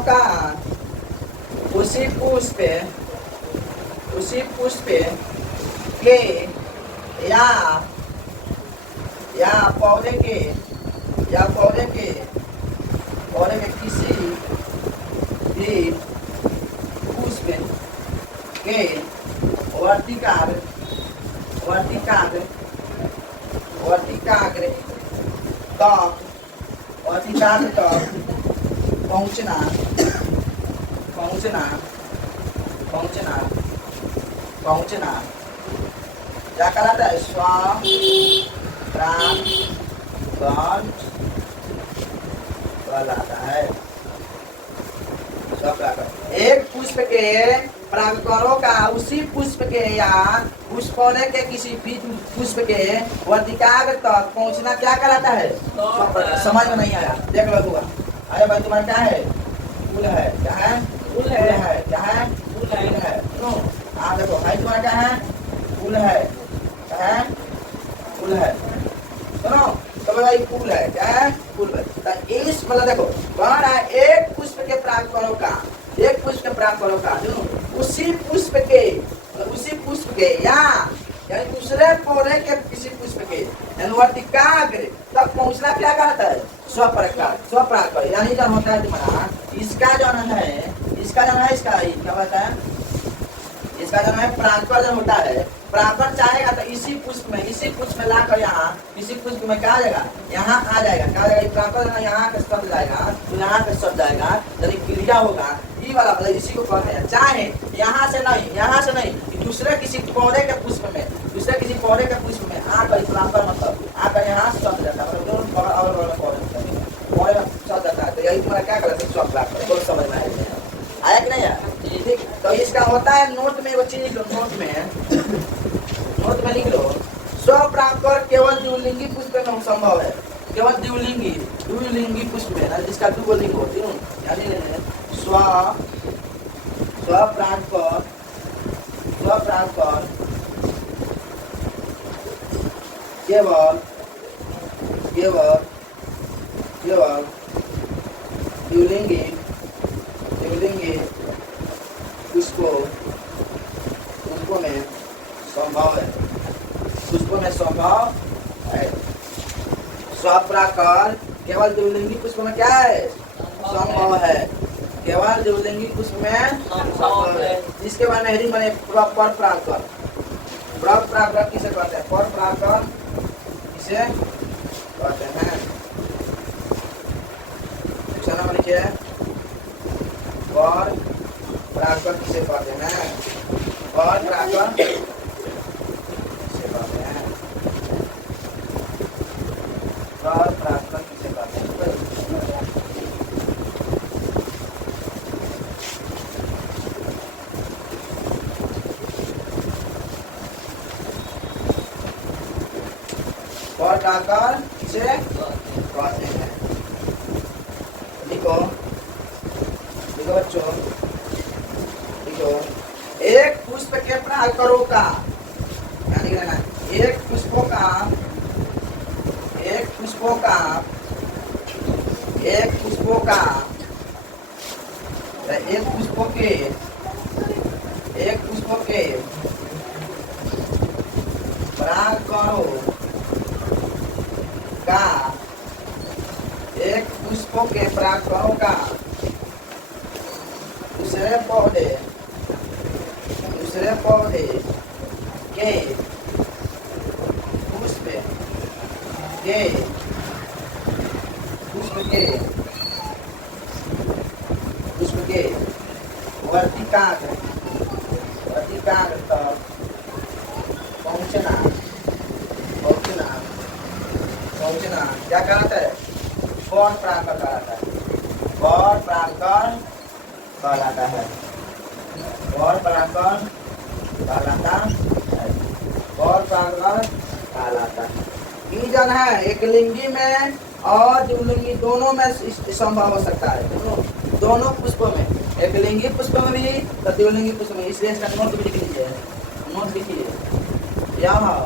का उसी पुष्प के या पौधे के किसी भी पुष्प के वर्तिकाग्र तक पहुंचना क्या कहलाता है? परागण कहलाता है। एक पुष्प के परागकणों का उसी पुष्प के या उस पौधे के किसी भी पुष्प के वर्तिकाग्र तक पहुंचना क्या कहलाता है? समझ में नहीं आया? देख लो बुआ। अरे भाई तुम्हारा क्या है? फूल है। क्या है? फूल है। क्या है? फूल है। सुनो देखो भाई तुम्हारा क्या है? फूल है। क्या है? फूल है। सुनो तो भाई फूल है। क्या है? फूल है। तो इस मतलब देखो कह रहा है एक पुष्प के परागकणों का उसी पुष्प के या यानी दूसरे पौधे के किसी पुष्प के वर्तिकाग्र तक पहुंचना क्या कहता है? स्वपरागकण। यानी जब होता है तुम्हारा इसका क्या होता है? इसका जो है परागकण जब होता है, परागकण चाहेगा तो इसी पुष्प में लाकर यहाँ इसी पुष्प में क्या आ जाएगा? यहाँ आ जाएगा। क्या आ जाएगा? परागकण यहाँ का शब्द जाएगा तो यहाँ का शब्द जाएगा, यदि क्रिया होगा ये वाला मतलब इसी को कहते हैं। चाहे यहाँ से नहीं दूसरे किसी पौधे के पुष्प में आकर परागकण मतलब आकर यहाँ शब्द जाता है, पौधे में शब्द जाता है। तो यही तुम्हारा क्या कहते हैं? स्वपरागकण। समझ में आया कि नहीं आया? ठीक। तो इसका होता है नोट में वो चीज लिख लो। नोट में लिख लो स्वपरागकण केवल द्विलिंगी पुष्प में संभव है। केवल द्विलिंगी पुष्प में ना जिसका दो लिंग होती है यानी स्वपरागकण केवल द्विलिंगी पुष्पों में संभव है। स्वपरागकण केवल द्विलिंगी पुष्प में क्या है? संभव है। केवल द्विलिंगी पुष्प में संभव है। जिसके बाद में हेडिंग बने परपरागकण। परपरागकण किसे कहते हैं? परपरागकण किसे कहते हैं? नंबर लिखिए। परपरागकण किसे कहते हैं? परपरागकण किसे कहते हैं? परपरागकण किसे कहते हैं? परपरागकण किसे कहते हैं? लिखो बच्चों, लिखो। एक पुष्प के परागकणों का यानी एक पुष्पों के परागकणों का दूसरे पौधे के पुष्प के वर्तिकाग्र तक पहुंचना क्या कहलाता है? परपरागकण कहलाता है। परपरागकण कहलाता है। ये जन है एक लिंगी में और द्विलिंगी दोनों में संभव हो सकता है। दोनों पुष्पों में, एक लिंगी पुष्प में भी तो द्विलिंगी पुष्प में। इसलिए इसका नोट भी लिख लीजिए। नोट लिखिए। यहाँ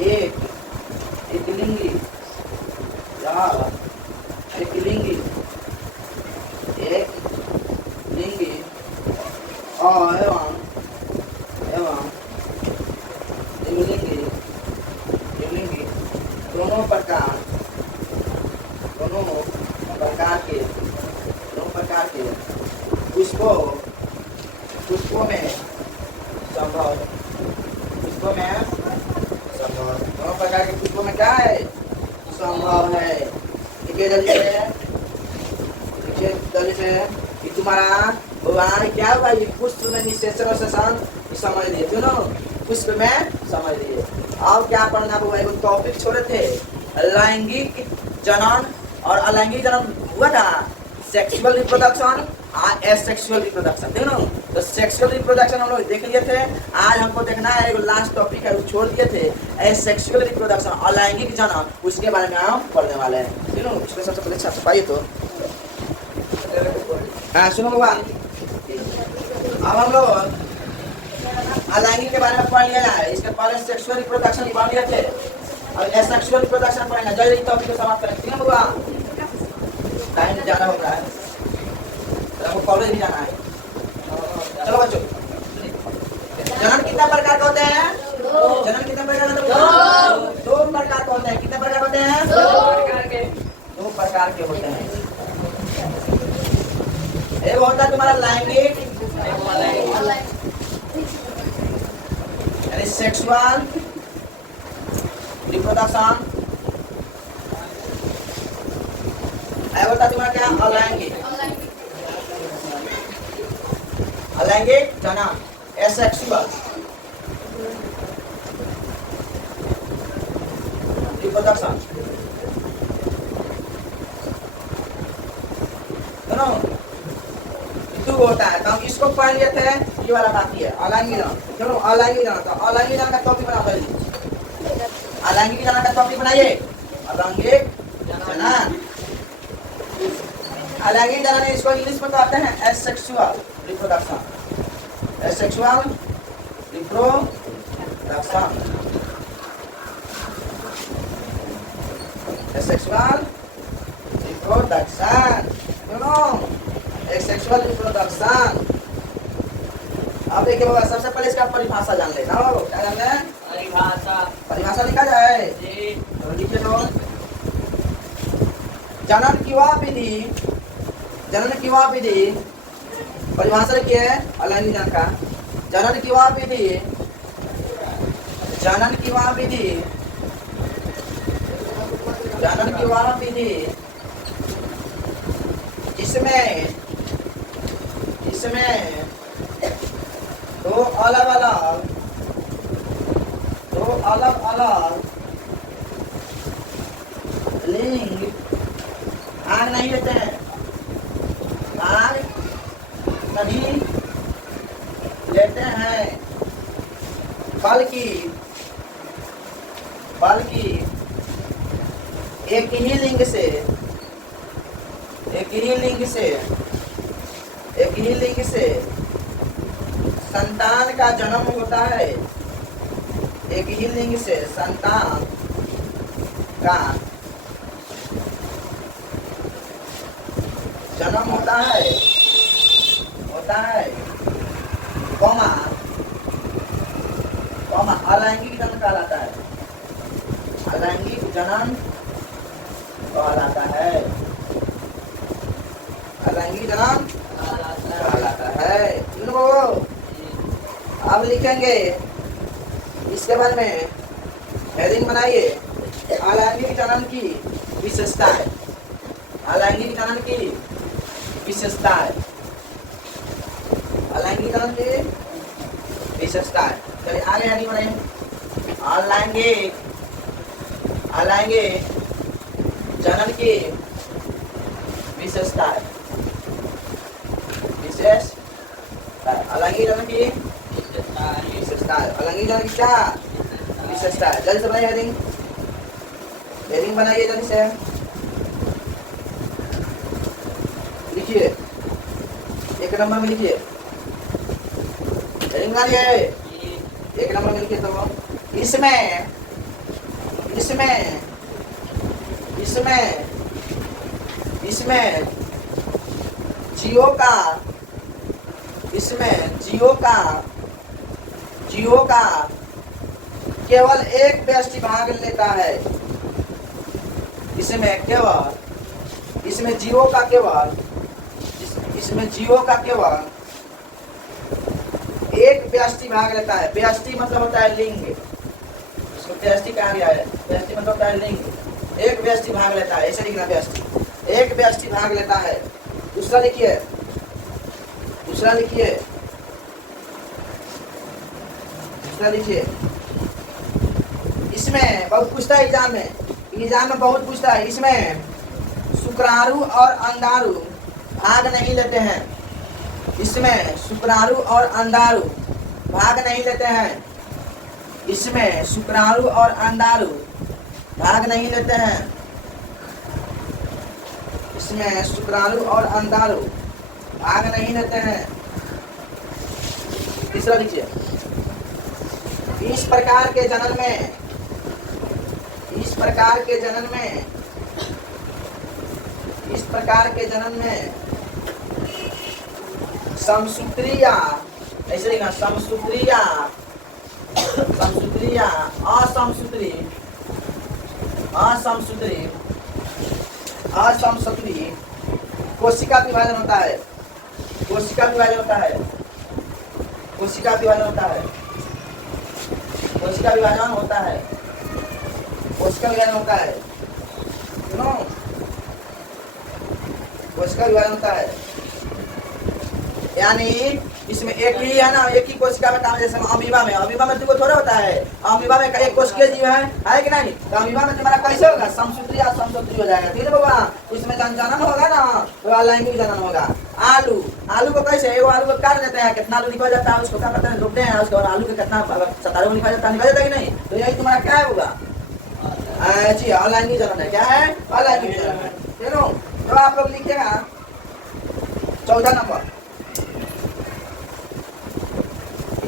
एक लिंगी, यहाँ एक लिंगी और एवं द्विलिंगी पुष्पों में संभव, दोनों प्रकार के पुष्पों में क्या है? संभव है। ठीक है, जल्दी से देखिए, जल्दी से कि तुम्हारा भगवान क्या हुआ? ये पुष्प में निषेचन और शशांक समझ लिए, सुनो, पुष्प में समझ लिए। अब क्या पढ़ना हुआ? एक टॉपिक छोड़े थे, लैंगिक जनन और अलैंगिक जनन हुआ था, सेक्सुअल रिप्रोडक्शन और एसेक्सुअल रिप्रोडक्शन, देखो। तो सेक्सुअल रिप्रोडक्शन हम लोग देख लिए थे। आज हमको देखना है एक लास्ट टॉपिक है, वो छोड़ दिए थे, एसेक्सुअल रिप्रोडक्शन, अलैंगिक जनन, उसके बारे में हम पढ़ने वाले हैं, सुनो। उसमें सबसे पहले अच्छा पाइए तो हाँ, सुनो भगवान, अब हम लोग अलैंगिक के बारे में पढ़ लिया है। इसके पहले सेक्सुअल रिप्रोडक्शन पढ़ लिए थे, और एसेक्सुअल रिप्रोडक्शन पढ़ेंगे। जल्दी टॉपिक को समाप्त करें, ठीक है भगवान? टाइम जाना होता है, हमको कॉलेज भी जाना है। चलो बच्चों, जनन कितने प्रकार के होते हैं? जनन कितने प्रकार के होते हैं? दो प्रकार के होते हैं। कितने प्रकार होते हैं? दो प्रकार के होते हैं। एक होता है तुम्हारा लैंगिक यानी सेक्सुअल रिप्रोडक्शन, एक होता है तुम्हारा क्या? अलैंगिक, अलैंगिक जनन, एसेक्सुअल रिप्रोडक्शन, दोनों होता है। तो हम इसको पढ़ लिए थे, ये वाला बाकी है, अलैंगिक जनन। चलो अलैंगिक जनन, तो अलैंगिक जनन का टॉपिक बना दीजिए। अलैंगिक जनन का टॉपिक बनाइए, अलैंगिक जनन। अलैंगिक जनन इसको इंग्लिश में कहते हैं asexual reproduction, asexual reproduction, asexual reproduction, दोनों सेक्सुअल रिप्रोडक्शन। अब देखिए बाबा, सबसे पहले इसका परिभाषा जान लेना हो। क्या जानना है? परिभाषा। परिभाषा लिखा जाए तो लिखिए तो, जनन की वह विधि, जनन की वह विधि, परिभाषा लिखिए अलैंगिक जनन का। जनन की वह विधि, जनन की वह विधि, जनन की वह विधि जिसमें दो अलग अलग लिंग भाग नहीं लेते हैं, भाग नहीं लेते हैं, बल्कि एक ही लिंग से संतान का जन्म होता है। एक ही लिंग से संतान का जन्म होता है, अलैंगिक जनन कहलाता है, अलैंगिक जनन कहलाता है, अलैंगिक जनन कहलाता है। अब लिखेंगे इसके बारे में, हेडिंग बनाइए, अलैंगिक जनन की विशेषताएं, अलैंगिक जनन की विशेषताएं, अलैंगिक जनन की विशेषताएं। चलिए आगे हेडिंग बनाइए, अलैंगिक जनन की विशेषताएं, अलैंगिक जनन की विशेषताएं, अलैंगिक जनन की क्या विशेषता है? जल्दी से बनाइए हेडिंग, हेडिंग बनाइए जल्दी से, लिखिए, एक नंबर में लिखिए, हेडिंग बनाइए, एक नंबर में लिखिए। तो इसमें जियो का केवल एक व्यक्ति भाग लेता है। इसमें जियो का केवल एक व्यष्टि भाग लेता है। व्यष्टि मतलब होता है लिंग, इसको व्यष्टि कहा गया है। व्यष्टि मतलब होता है लिंग। एक व्यष्टि भाग लेता है, ऐसे लिखना व्यष्टि, एक व्यष्टि भाग लेता है। दूसरा लिखिए, दूसरा लिखिए, दूसरा लिखिए। इसमें बहुत पूछता है एग्जाम में, एग्जाम में बहुत पूछता है। इसमें शुक्राणु और अंडाणु भाग नहीं लेते हैं। इसमें शुक्राणु और अंडाणु भाग नहीं लेते हैं। इसमें शुक्राणु और अंडाणु भाग नहीं लेते हैं। इसमें शुक्राणु और अंडाणु भाग नहीं लेते हैं। तीसरा लिखिए, इस प्रकार के जनन में, इस प्रकार के जनन में, इस प्रकार के जनन में समसूत्रीया, ऐसे लिखना समसूत्रीया, समसूत्रीया, असमसूत्री, असमसूत्री, असमसूत्री कोशिका विभाजन होता है। कोशिका विभाजन होता है। कोशिका विभाजन होता है। कोशिका विभाजन होता है। कोशिका विभाजन होता है। सुनो, कोशिका विभाजन होता है, यानी इसमें एक ही है ना, एक ही कोशिका में काम। जैसे अमीबा में, अमीबा में तुमको थोड़ा होता है, अमीबा में एक कोशिकीय जीव है कि नहीं? तो अमीबा में तुम्हारा कैसे होगा? समसूत्री या समसूत्री हो जाएगा। ठीक है बाबा, इसमें जनन होगा ना, तो लैंगिक जनन होगा। आलू, आलू को कैसे, एगो आलू को काट देते हैं, कितना आलू निकल जाता है, उसको क्या करते हैं, रोपते हैं, उसके बाद आलू के कितना 17 निकल जाता है कि नहीं? तो यही तुम्हारा क्या होगा जी, अलैंगिक जनन है। क्या है? अलैंगिक जनन है। चलो तो आप लोग लिखिएगा 14 नंबर।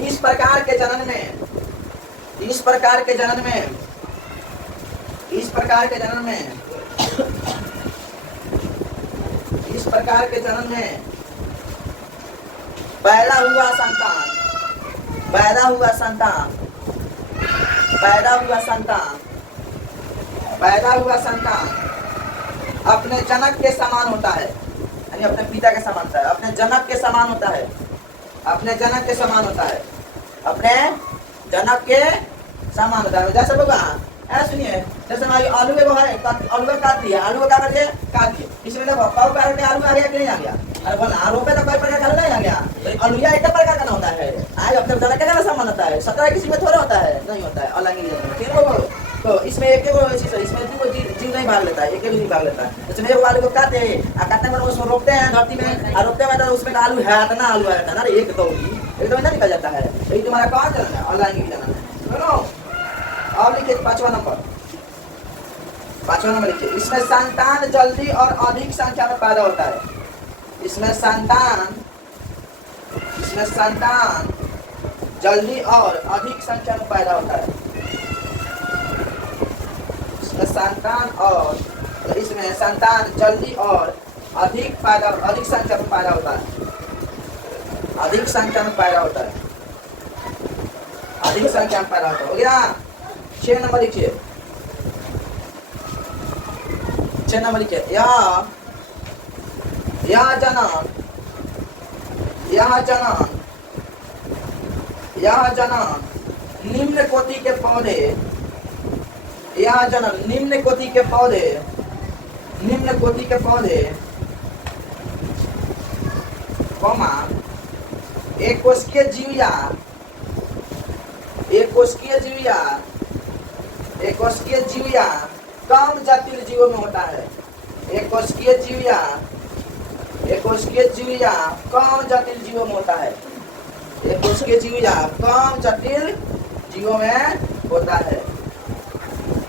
इस प्रकार के जनन में, इस प्रकार के जनन में, इस प्रकार के जनन में, इस प्रकार के जनन में पैदा हुआ संतान, पैदा हुआ संतान, पैदा हुआ संतान, पैदा हुआ संतान अपने जनक के समान होता है, यानी अपने पिता के समान होता है, अपने जनक के समान होता है, अपने जनक के समान होता है, अपने जनक के समान होता है। जैसे होगा, ऐसा सुनिए, जैसे हमारी आलू वो है, आलू काट दिया, आलू को क्या कर दिया? काट दिया। इसमें देखो कब कारण के आलू आ गया कि नहीं आ गया? अरे बोला आलू पे तो कोई प्रकार का नहीं आ गया, तो आलूया एक प्रकार का ना होता है। आज अपने जनक के ना समान होता है, 17 किसी में थोड़ा होता है, नहीं होता है, अलग ही। ठीक है, तो इसमें एक इसमें जीव नहीं भाग लेता है, एक भी नहीं भाग लेता है। इसमें एक आलू को काटे, काटने के बाद उसको रोपते हैं धरती में, और रोपते हैं तो उसमें आलू है, इतना आलू आ जाता है ना, एक तो एकदम निकल जाता है। यही तुम्हारा कौन जनन है? अलैंगिक जनन है। सुनो, अब लिखिए 5वां नंबर, 5वां नंबर लिखिए। इसमें संतान जल्दी और अधिक संख्या में पैदा होता है। इसमें संतान, इसमें संतान जल्दी और अधिक संख्या में पैदा होता है। इसमें संतान और, इसमें संतान जल्दी और अधिक पैदा, अधिक संख्या में पैदा होता है, अधिक संख्या में पैदा होता है, अधिक संख्या में पैदा होता है। हो गया? 6 नंबर लिखिए, 6 नंबर लिखिए। यह जनन, यह जनन, यह जनन निम्न कोटि के पौधे, यह जनन निम्न कोटि के पौधे, निम्न कोटि के पौधे, कौमा एक कोशिकीय जीव या, एक कोशिकीय जीव या, एक कोशिकीय जीव या कम जटिल जीवों में होता है। एक कोशिकीय जीव या, एक कोशिकीय जीव या कम जटिल जीवों में होता है। एक कोशिकीय जीव या कम जटिल जीवों में होता है,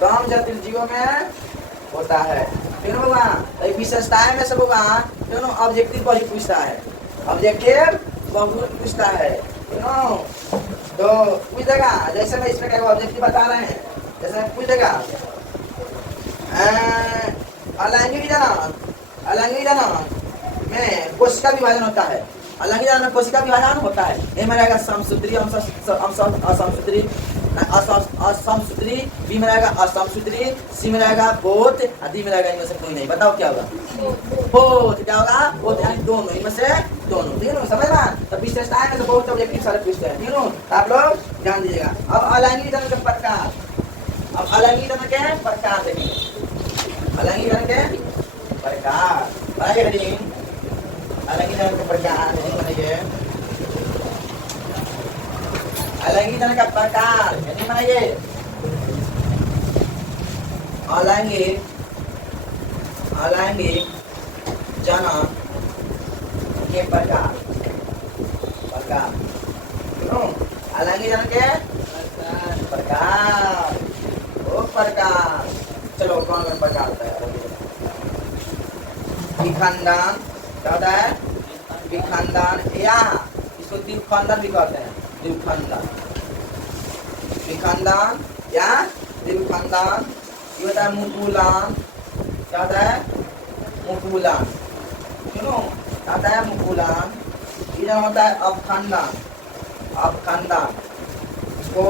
कम जटिल जीवों में होता है। फिर होगा विशेषताएं में सब होगा, दोनों ऑब्जेक्टिव पर ही पूछता है, ऑब्जेक्टिव बहुत पूछता है। तो पूछ देगा, जैसे मैं इसमें क्या ऑब्जेक्टिव बता रहे हैं, जैसे पूछ देगा अलैंगिक जनन, अलैंगिक जनन में कोशिका विभाजन होता है, अलैंगिक जनन में कोशिका विभाजन होता है। ये मेरा समसूत्री, असमसूत्री, असमसूत्री, बी में रहेगा असमसूत्री, सी में रहेगा बोथ, डी में रहेगा इनमें से कोई नहीं। बताओ क्या होगा? बोथ। क्या होगा? बोथ यानी दोनों, इनमें से दोनों। ठीक है, समझ ना? तो विशेषताएं में से बहुत ऑब्जेक्टिव सारे पूछते हैं। ठीक है, आप लोग ध्यान दीजिएगा। अब अलैंगिक के प्रकार, अब अलैंगिक के प्रकार देखेंगे। अलैंगिक के प्रकार बनाइए हेडिंग, अलैंगिक के प्रकार हेडिंग बनाइए। अलैंगिक का प्रकार हेडिंग बनाइए। अलैंगिक जनन के प्रकार, अलैंगिक जनन के प्रकार, वो प्रकार। चलो कौन कौन प्रकार होता है? विखंडन, क्या होता है? विखंडन, या इसको द्विखंडन भी कहते हैं। द्विखंडन, विखंडन या द्विखंडन। ये होता है मुकुलन। क्या होता है? मुकुलन। सुनो, क्या होता है? मुकुलन। ये होता है अवखंडन, अवखंडन को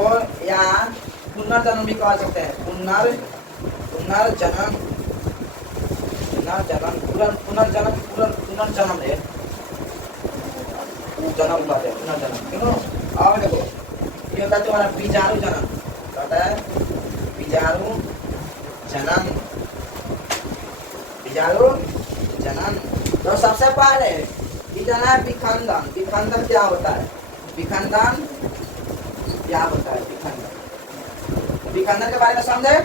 या पुनर्जन्म भी कह सकते हैं। पुनर्जन्म, पुनर्जन्म, पुनर्जन्म है, जन्म कहते हैं पुनर्जन्म। क्यों? और देखो ये होता है तुम्हारा बीजाणु जनन। क्या होता है? बीजाणु जनन, बीजाणु जनन। तो सबसे पहले बीजाणु है विखंडन। विखंडन क्या होता है? विखंडन क्या होता है? विखंडन, विखंडन के बारे में समझे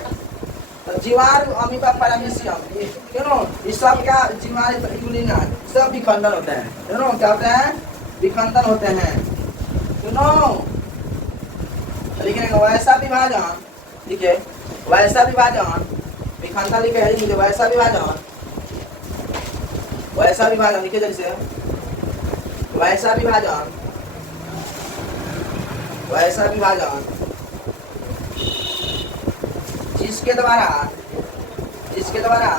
तो जीवाणु, अमीबा, पैरामीशियम, क्यों ये सब क्या जीवाणु, यूरिना, सब विखंडन होते हैं। क्यों क्या होते हैं? विखंडन होते हैं। सुनो, लेकिन वैसा विभाजन, ठीक है, वैसा विभाजन, विखंडन लिखे है मुझे, वैसा विभाजन, वैसा विभाजन लिखे जैसे वैसा विभाजन, वैसा विभाजन जिसके द्वारा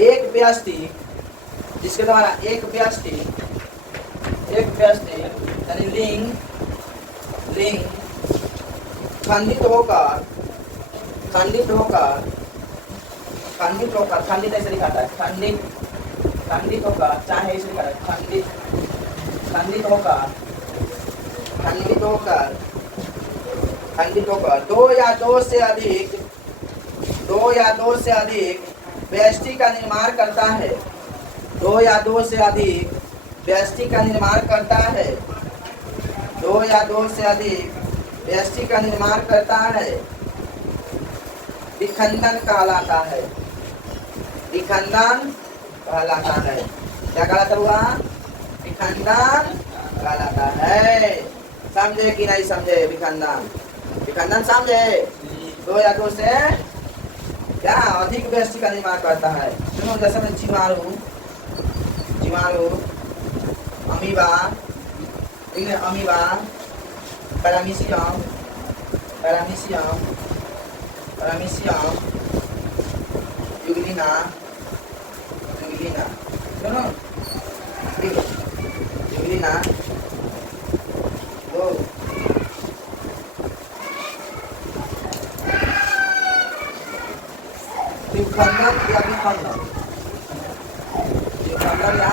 एक व्यष्टि, जिसके द्वारा एक व्यष्टि यानी लिंग खंडित होकर, खंडित ऐसे लिखा था, खंडित होकर, चाहे ऐसे लिखा था, खंडित होकर दो या दो से अधिक व्यष्टि का निर्माण करता है। दो या दो से अधिक व्यष्टि का निर्माण करता है। दो या दो से अधिक व्यष्टि का निर्माण करता है। विखंडन कहलाता है। विखंडन कहलाता है। क्या कहलाता हुआ? विखंडन कहलाता है। समझे कि नहीं समझे? विखंडन, विखंडन समझे? दो या दो से क्या अधिक व्यष्टि का निर्माण करता है। सुनो, जैसे में जीवाणु, अमीबा, अमीबा, पैरामीशियम, यूग्लिना, सुनो, यूग्लिना, दो विखंडन या विखंडन, विखंडन या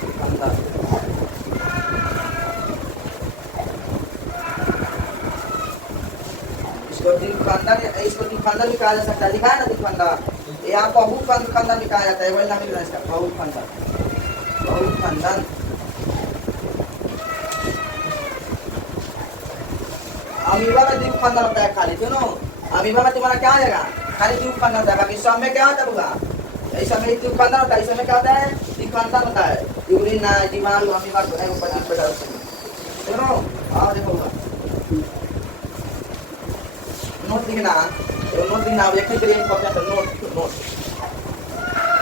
विखंडन। इसको द्विखंडन भी कहा जा सकता है। लिखा है ना द्विखंडन, या बहुखंडन भी कहा जाता है। वही नाम है इसका, बहुखंडन, बहुखंडन। अमीबा में द्विखंडन होता है खाली। सुनो, अमीबा में तुम्हारा क्या हो जाएगा? खाली द्विखंडन होता है। बाकी सब में क्या होता होगा? इस समय द्विखंडन होता है, इस समय क्या होता है? द्विखंडन होता है। यूरिना, जीवाणु, अमीबा को है ऊपर नीचे बैठा होता है। सुनो, और देखो नोट लिखना, नोट लिखना, लिखने के लिए इंपॉर्टेंट है नोट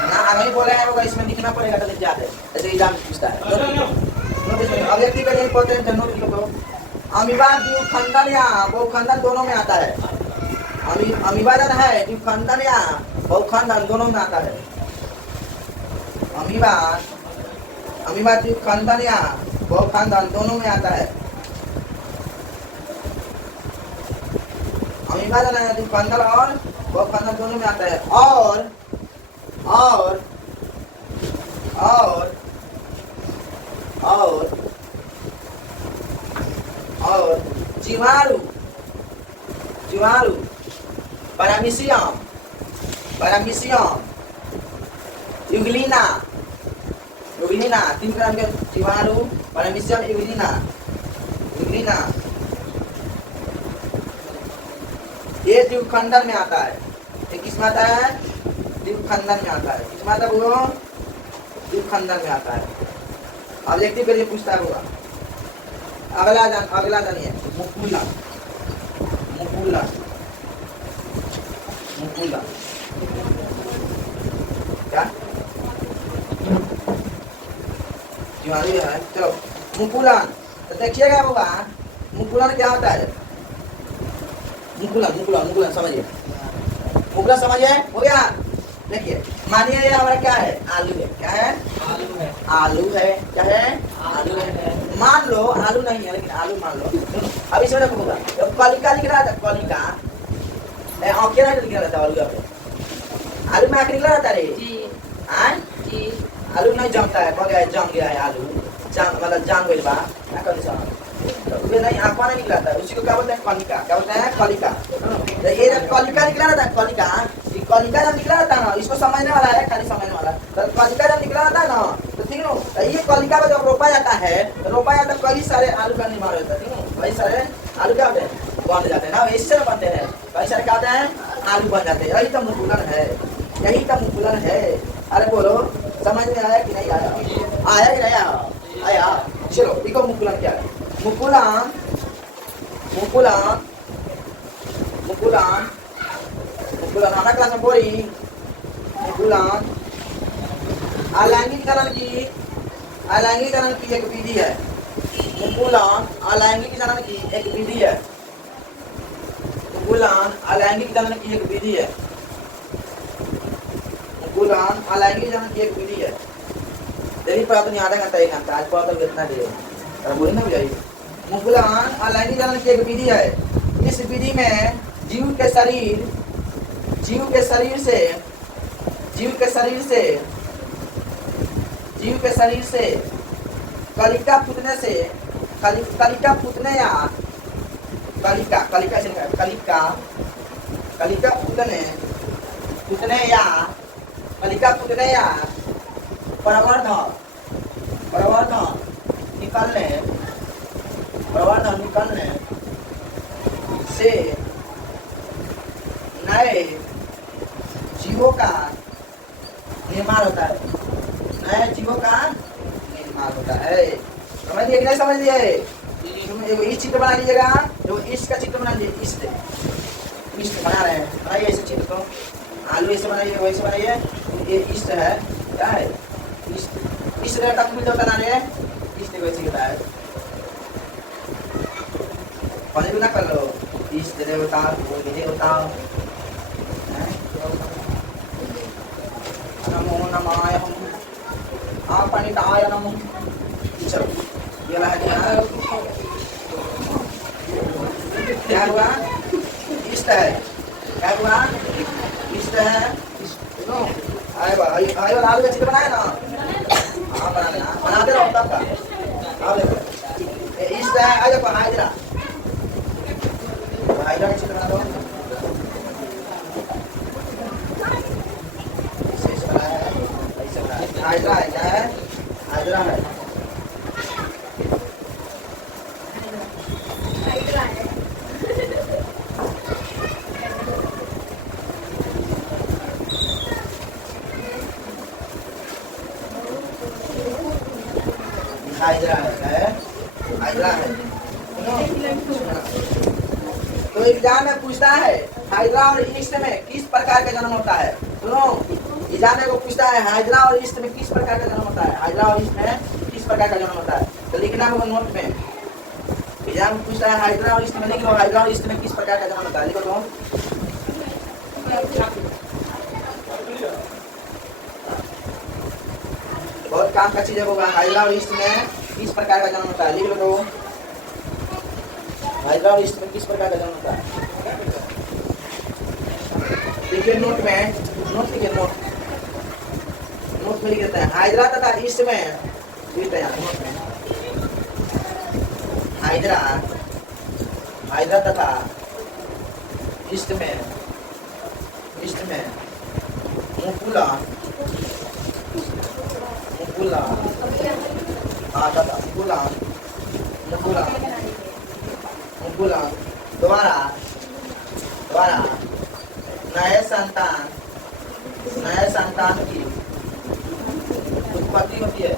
ना। अगर बोल रहे हैं होगा इसमें लिखना पड़ेगा तो लिख जाते हैं, ऐसे एग्जाम पूछता है। नोट इसमें अभिव्यक्ति के लिए इंपॉर्टेंट है, नोट लिखो। अमीबा द्विखंडन या बहुखंडन दोनों में आता है। अमीबा जन है द्विखंडन या बहुखंडन दोनों में आता है। अमीबा द्विखंडन या बहुखंडन दोनों में आता है। अमीबा जाना है दुकानदार और बहुफंदल दोनों में आता है। और और और और और जीवाणु जीवाणु पैरामीशियम पैरामीशियम यूग्लिना यूग्लिना 3 प्रकार के जीवाणु पैरामीशियम यूग्लिना यूग्लिना ये द्विखंडन में आता है। ये किस में आता है? द्विखंडन में आता है। किस में आता है वो? द्विखंडन में आता है। अब देखते पहले पूछता होगा। अगला जानिए मुकुला मुकुला मुकुला क्या जीवाणु है। चलो मुकुलन तो देखिएगा होगा मुकुलन क्या होता है। मुकुलन मुकुलन मुकुलन समझिए मुकुलन समझिए हो गया। देखिए मानिए ये हमारा क्या है? आलू है। क्या है? आलू है। आलू है। क्या है? आलू है। मान लो आलू नहीं है लेकिन आलू मान लो। अब इसमें देखो होगा जब कलिका लिख रहा था कलिका आँखें नहीं लिख रहा था आलू पे आलू में आँख निकला रहता रे जी आलू नहीं जमता है कह गया जम गया है आलू जाम मतलब जाम गई बा कंडीशन तो नहीं आँखों नहीं निकला था उसी को क्या बोलते हैं? कलिका। क्या बोलते हैं? कलिका। तो ये जब कलिका निकला रहता है कलिका कलिका जब निकला रहता है ना इसको समझने वाला है खाली समझने वाला। तो कलिका जब निकला रहता है ना तो ठीक है ये कलिका को जब रोपा जाता है तो रोपा जाता है कई सारे आलू का निर्माण होता है। ठीक है कई सारे आलू क्या होते हैं? बन जाते हैं ना इससे बनते हैं कई सारे क्या होते हैं? आलू बन जाते हैं। यही तो मुकुलन है यही तो मुकुलन है। अरे बोलो समझ में आया कि नहीं आया? आया कि नहीं आया? आया। चलो देखो मुकुलन क्या है। मुकुलन मुकुलन मुकुलन मुकुलन हमारा क्लास में बोली मुकुलन अलैंगिकरण की एक विधि है। मुकुलन अलैंगिकरण की एक विधि है। मुकुलन अलैंगिकरण की एक विधि है। मुकुलन अलैंगिकरण की एक विधि है। यही पढ़ा तो आधा घंटा 1 घंटा आज पढ़ा तो इतना देर बोली ना बुझाई। मुकुलन अलैंगिकरण की एक विधि है। इस विधि में जीव के शरीर से कलिका फूटने से कलिका फूटने या प्रवर्धन निकलने से नए जीवों का निर्माण होता है। नए जीवों का निर्माण होता है। समझिए कि नहीं समझिए? एगो इस चित्र बना लीजिएगा जो इस का चित्र बना लीजिए। इष्ट बना रहे हैं बनाइए ऐसे चित्र को। आलू ऐसे बनाइए वैसे बनाइए। ये इष्ट है क्या है? इष्ट रेखा को मिलता बना रहे हैं इष्ट वैसे होता है। पानी ना कर लो इष्ट देवता विधि होता नमो नमाय पानी डाय नमो। चलो ये ला क्या हुआ? इष्ट है। क्या हुआ? इष्ट है। आए वाला आलू का चित्र बनाए ना। हाँ बना देना बनाते रहो तब का। आओ देखो इष्ट है। आ जाओ हाइड्रा हाइड्रा का चित्र बना दो। हाइड्रा है क्या है? हाइड्रा है। हाइड्रा है हाइड्रा है। तो एग्जाम में पूछता है हाइड्रा और ईस्ट में किस प्रकार का जन्म होता है। सुनो एग्जाम में पूछता है हाइड्रा और ईस्ट में किस प्रकार का जन्म होता है। हाइड्रा और ईस्ट में किस प्रकार का जन्म होता है तो लिखना होगा नोट में। एग्जाम में पूछता है हाइड्रा और ईस्ट में लिखो हाइड्रा और ईस्ट में किस प्रकार का जन्म होता है लिखो तो। बहुत काम का चीज होगा। हाइड्रा और ईस्ट में किस प्रकार का जन्म होता है लिख लो तो। हाइड्रा और ईस्ट में किस प्रकार का जन्म होता है? देखिए नोट में, नोट लिखिए, नोट में लिख देते हैं हाइड्रा तथा ईस्ट में, लिखते हैं नोट में हाइड्रा तथा ईस्ट में मुकुला द्वारा नए संतान की उत्पत्ति होती है।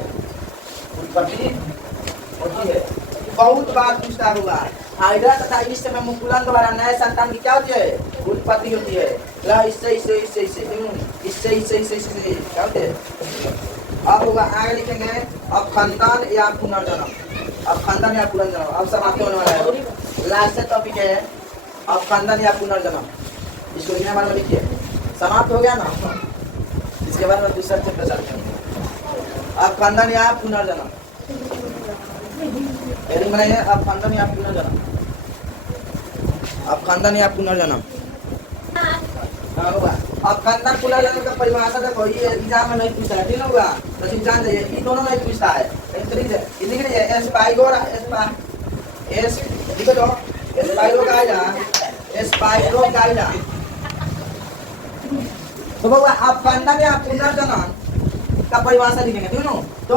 बहुत बार पूछता हुआ हाइड्रा तथा ईस्ट में मुकुलन द्वारा नए संतान की क्या होती है? उत्पत्ति होती है। इससे क्या होते हैं? अब होगा आगे लिखेंगे अवखंडन या पुनर्जन्म। अवखंडन या पुनर्जन्म अब समाप्त होने वाला है। लास्ट टॉपिक है अवखंडन या पुनर्जन्म। इसको लिखने बारे में लिखिए, समाप्त हो गया ना। इसके बाद में दूसरा चैप्टर चलते हैं अवखंडन या पुनर्जन्म। हेडिंग बनाइए अवखंडन या पुनर्जन्म। अवखंडन या पुनर्जन्म अवखंडन पुनर्जन्म का परिभाषा देखो, ये एग्जाम में नहीं पूछा है, ठीक होगा तो जान जाइए, ये दोनों नहीं पूछता है। लिख लीजिए स्पाइरोगाइडा। तो बाबा अवखंडन या पुनर्जन्म का परिभाषा लिखेंगे, ठीक है। तो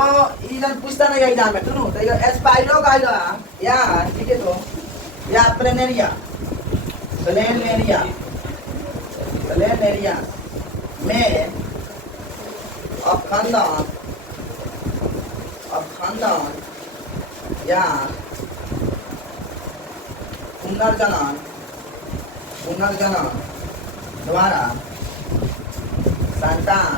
ये पूछता नहीं एग्जाम में, ठीक है। तो स्पाइरोगाइडा या ठीक है, तो या प्लेनेरिया में अवखंडन या पुनर्जनन द्वारा संतान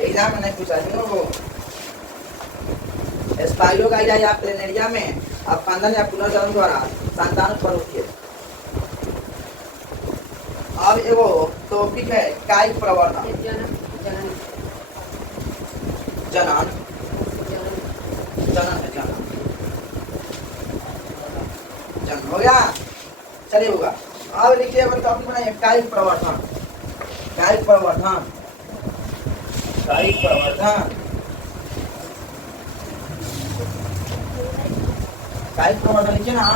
एग्जाम में नहीं पूछा, स्पाइरोगाइडा या प्लेनेरिया में अवखंडन या पुनर्जन्म द्वारा संतान उत्पन्न होती है। अब एगो टॉपिक है कायिक प्रवर्धन। जनन हो गया, चलिए होगा। अब लिखिए टॉपिक बनाइए कायिक प्रवर्धन। कायिक प्रवर्धन लिखिए ना।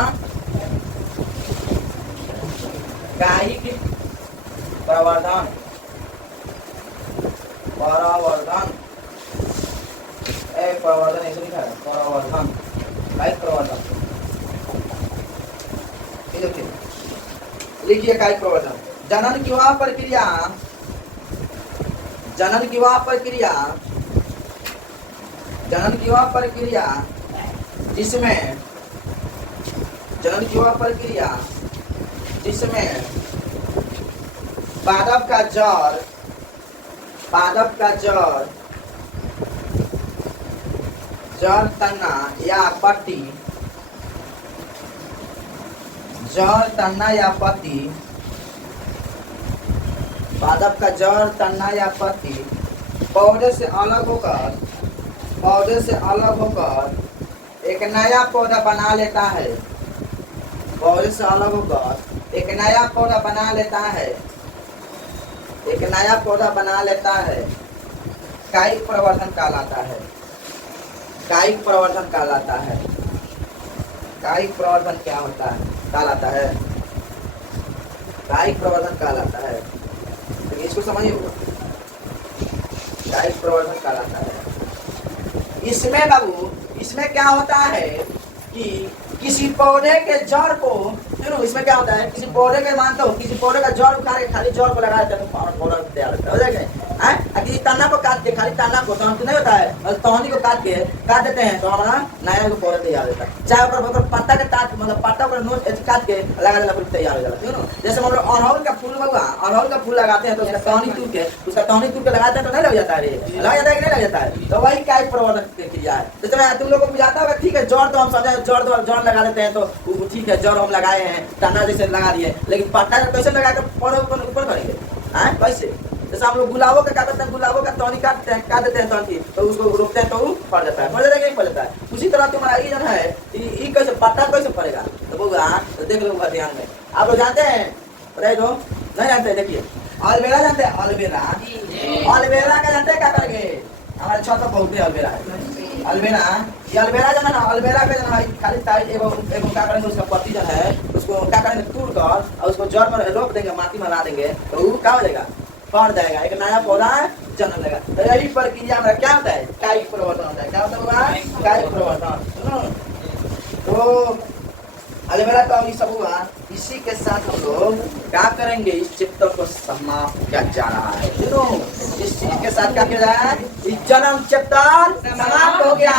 कायिक प्रवर्धन ऐसे लिखा है प्रवर्धन, कायिक प्रवर्धन। लिखिए कायिक प्रवर्धन जनन की वह प्रक्रिया जिसमें पादप का जड़ तना या पत्ती पादप का जड़ तना या पत्ती पौधे से अलग होकर एक नया पौधा बना लेता है। पौधे से अलग होकर एक नया पौधा बना लेता है। कायिक प्रवर्धन कहलाता है। कायिक प्रवर्धन क्या होता है? कहलाता है कायिक प्रवर्धन कहलाता है। तो इसको समझिए, कायिक प्रवर्धन कहलाता है। इसमें क्या होता है कि किसी पौधे के जड़ को, इसमें क्या होता है, किसी पौधे के मानते हो, किसी पौधे का जड़ उठा के खाली जड़ को लगा देते हैं, पौधा तैयार होता है, हो जाएगा। किसी तना को काट के, खाली तना को नहीं होता है, और टहनी को काट देते हैं तो हमारा नया को पौधा तैयार होता है। चाहे ऊपर पत्ता के काट, मतलब पत्ता को नोच काट के लगा देना, फिर तैयार हो जाता है। जैसे मतलब अड़हुल का फूल लगाते हैं तो उसका टहनी टूट के लगाते हैं तो नहीं लग जाता है, लग जाता है कि नहीं लग जाता है। तो वही कायिक प्रवर्धन की क्रिया है। जैसे तुम लोग को बुझाता होगा, ठीक है, जड़ तो हम समझे, जड़ लगा देते हैं तो ठीक है, जड़ हम लगाए हैं, तना जैसे लगा दिए, लेकिन पत्ता कैसे लगा कर पौधे ऊपर करेंगे? कैसे? जैसे हम लोग गुलाबों का क्या करते हैं, गुलाबों का टहनी काट देते हैं टहनी, तो उसको रोकते हैं तो वो फट जाता है, फट जाता है कि नहीं फट जाता है। उसी तरह तुम्हारा ये जन है, ये कैसे पत्ता कैसे फटेगा, तो बोला तो देख लो ध्यान में। आप लोग जानते हैं, बताइए तो नहीं जानते हैं, देखिए अलवेरा जानते हैं, अलवेरा, अलवेरा का जानते हैं क्या करेंगे, हमारे छत पर बहुत अलवेरा है, अलवेरा, ये अलवेरा जो है ना, अलवेरा पे जो है खाली साइड एवं क्या करेंगे, उसका पत्ती जो है उसको क्या करेंगे तोड़ कर और उसको जड़ में रोप देंगे, माटी में ला देंगे, तो वो क्या हो जाएगा, फट जाएगा, एक नया पौधा जन्म लेगा। तो यही प्रक्रिया में क्या होता है, कायिक परिवर्तन होता है, क्या होता है, कायिक परिवर्तन। तो अलवेरा का ये सब हुआ, इसी के साथ हम लोग क्या करेंगे, इस चैप्टर को समाप्त किया जा रहा है। इस चीज के साथ क्या किया जा रहा है, इस जन्म चैप्टर समाप्त हो गया।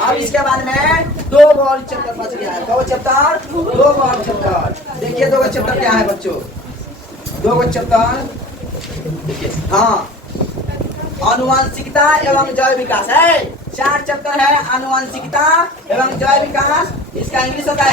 अब इसके बाद में 2 और चैप्टर बच गया है। 2 चैप्टर, 2 और चैप्टर। देखिए 2 चैप्टर क्या है बच्चों, 2 चैप्टर देखिए। हाँ, आनुवंशिकता एवं जैव विकास है, 4 चैप्टर है, आनुवंशिकता एवं जैव विकास। इसका इंग्लिश होता है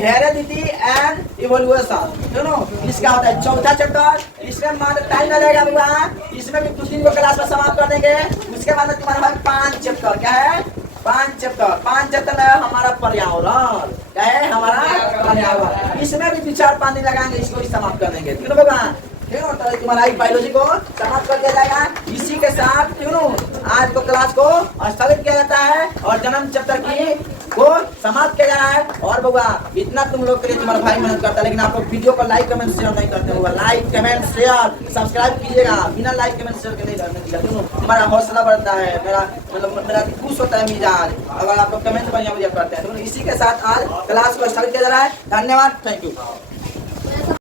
हेरेडिटी एंड इवोल्यूशन, दोनों इसका होता है 4था चैप्टर। इसमें मात्र टाइम लगेगा भगवान, इसमें भी 2-3 को क्लास में समाप्त कर देंगे। उसके बाद में तुम्हारा 5 चैप्टर, क्या है, 5 चैप्टर में हमारा पर्यावरण, क्या है, हमारा पर्यावरण। इसमें भी 4 पानी लगाएंगे, इसको भी समाप्त कर देंगे, ठीक है भगवान। तो तुम्हारा बायोलॉजी को समाप्त कर दिया जाएगा। इसी के साथ आज को क्लास को स्थगित किया जाता है और जन्म चैप्टर की को समाप्त किया जा रहा है। और बउआ इतना तुम लोग के लिए तुम्हारा भाई मेहनत करता है, लेकिन आप लोग वीडियो को लाइक कमेंट शेयर नहीं करते हो। लाइक कमेंट शेयर सब्सक्राइब कीजिएगा, बिना लाइक कमेंट शेयर के नहीं करने दिया, हमारा हौसला बढ़ता है, मेरा खुश होता है मिजाज अगर आप लोग कमेंट बढ़िया करते हैं। तो इसी के साथ आज क्लास को स्थगित किया जा रहा है। धन्यवाद, थैंक यू।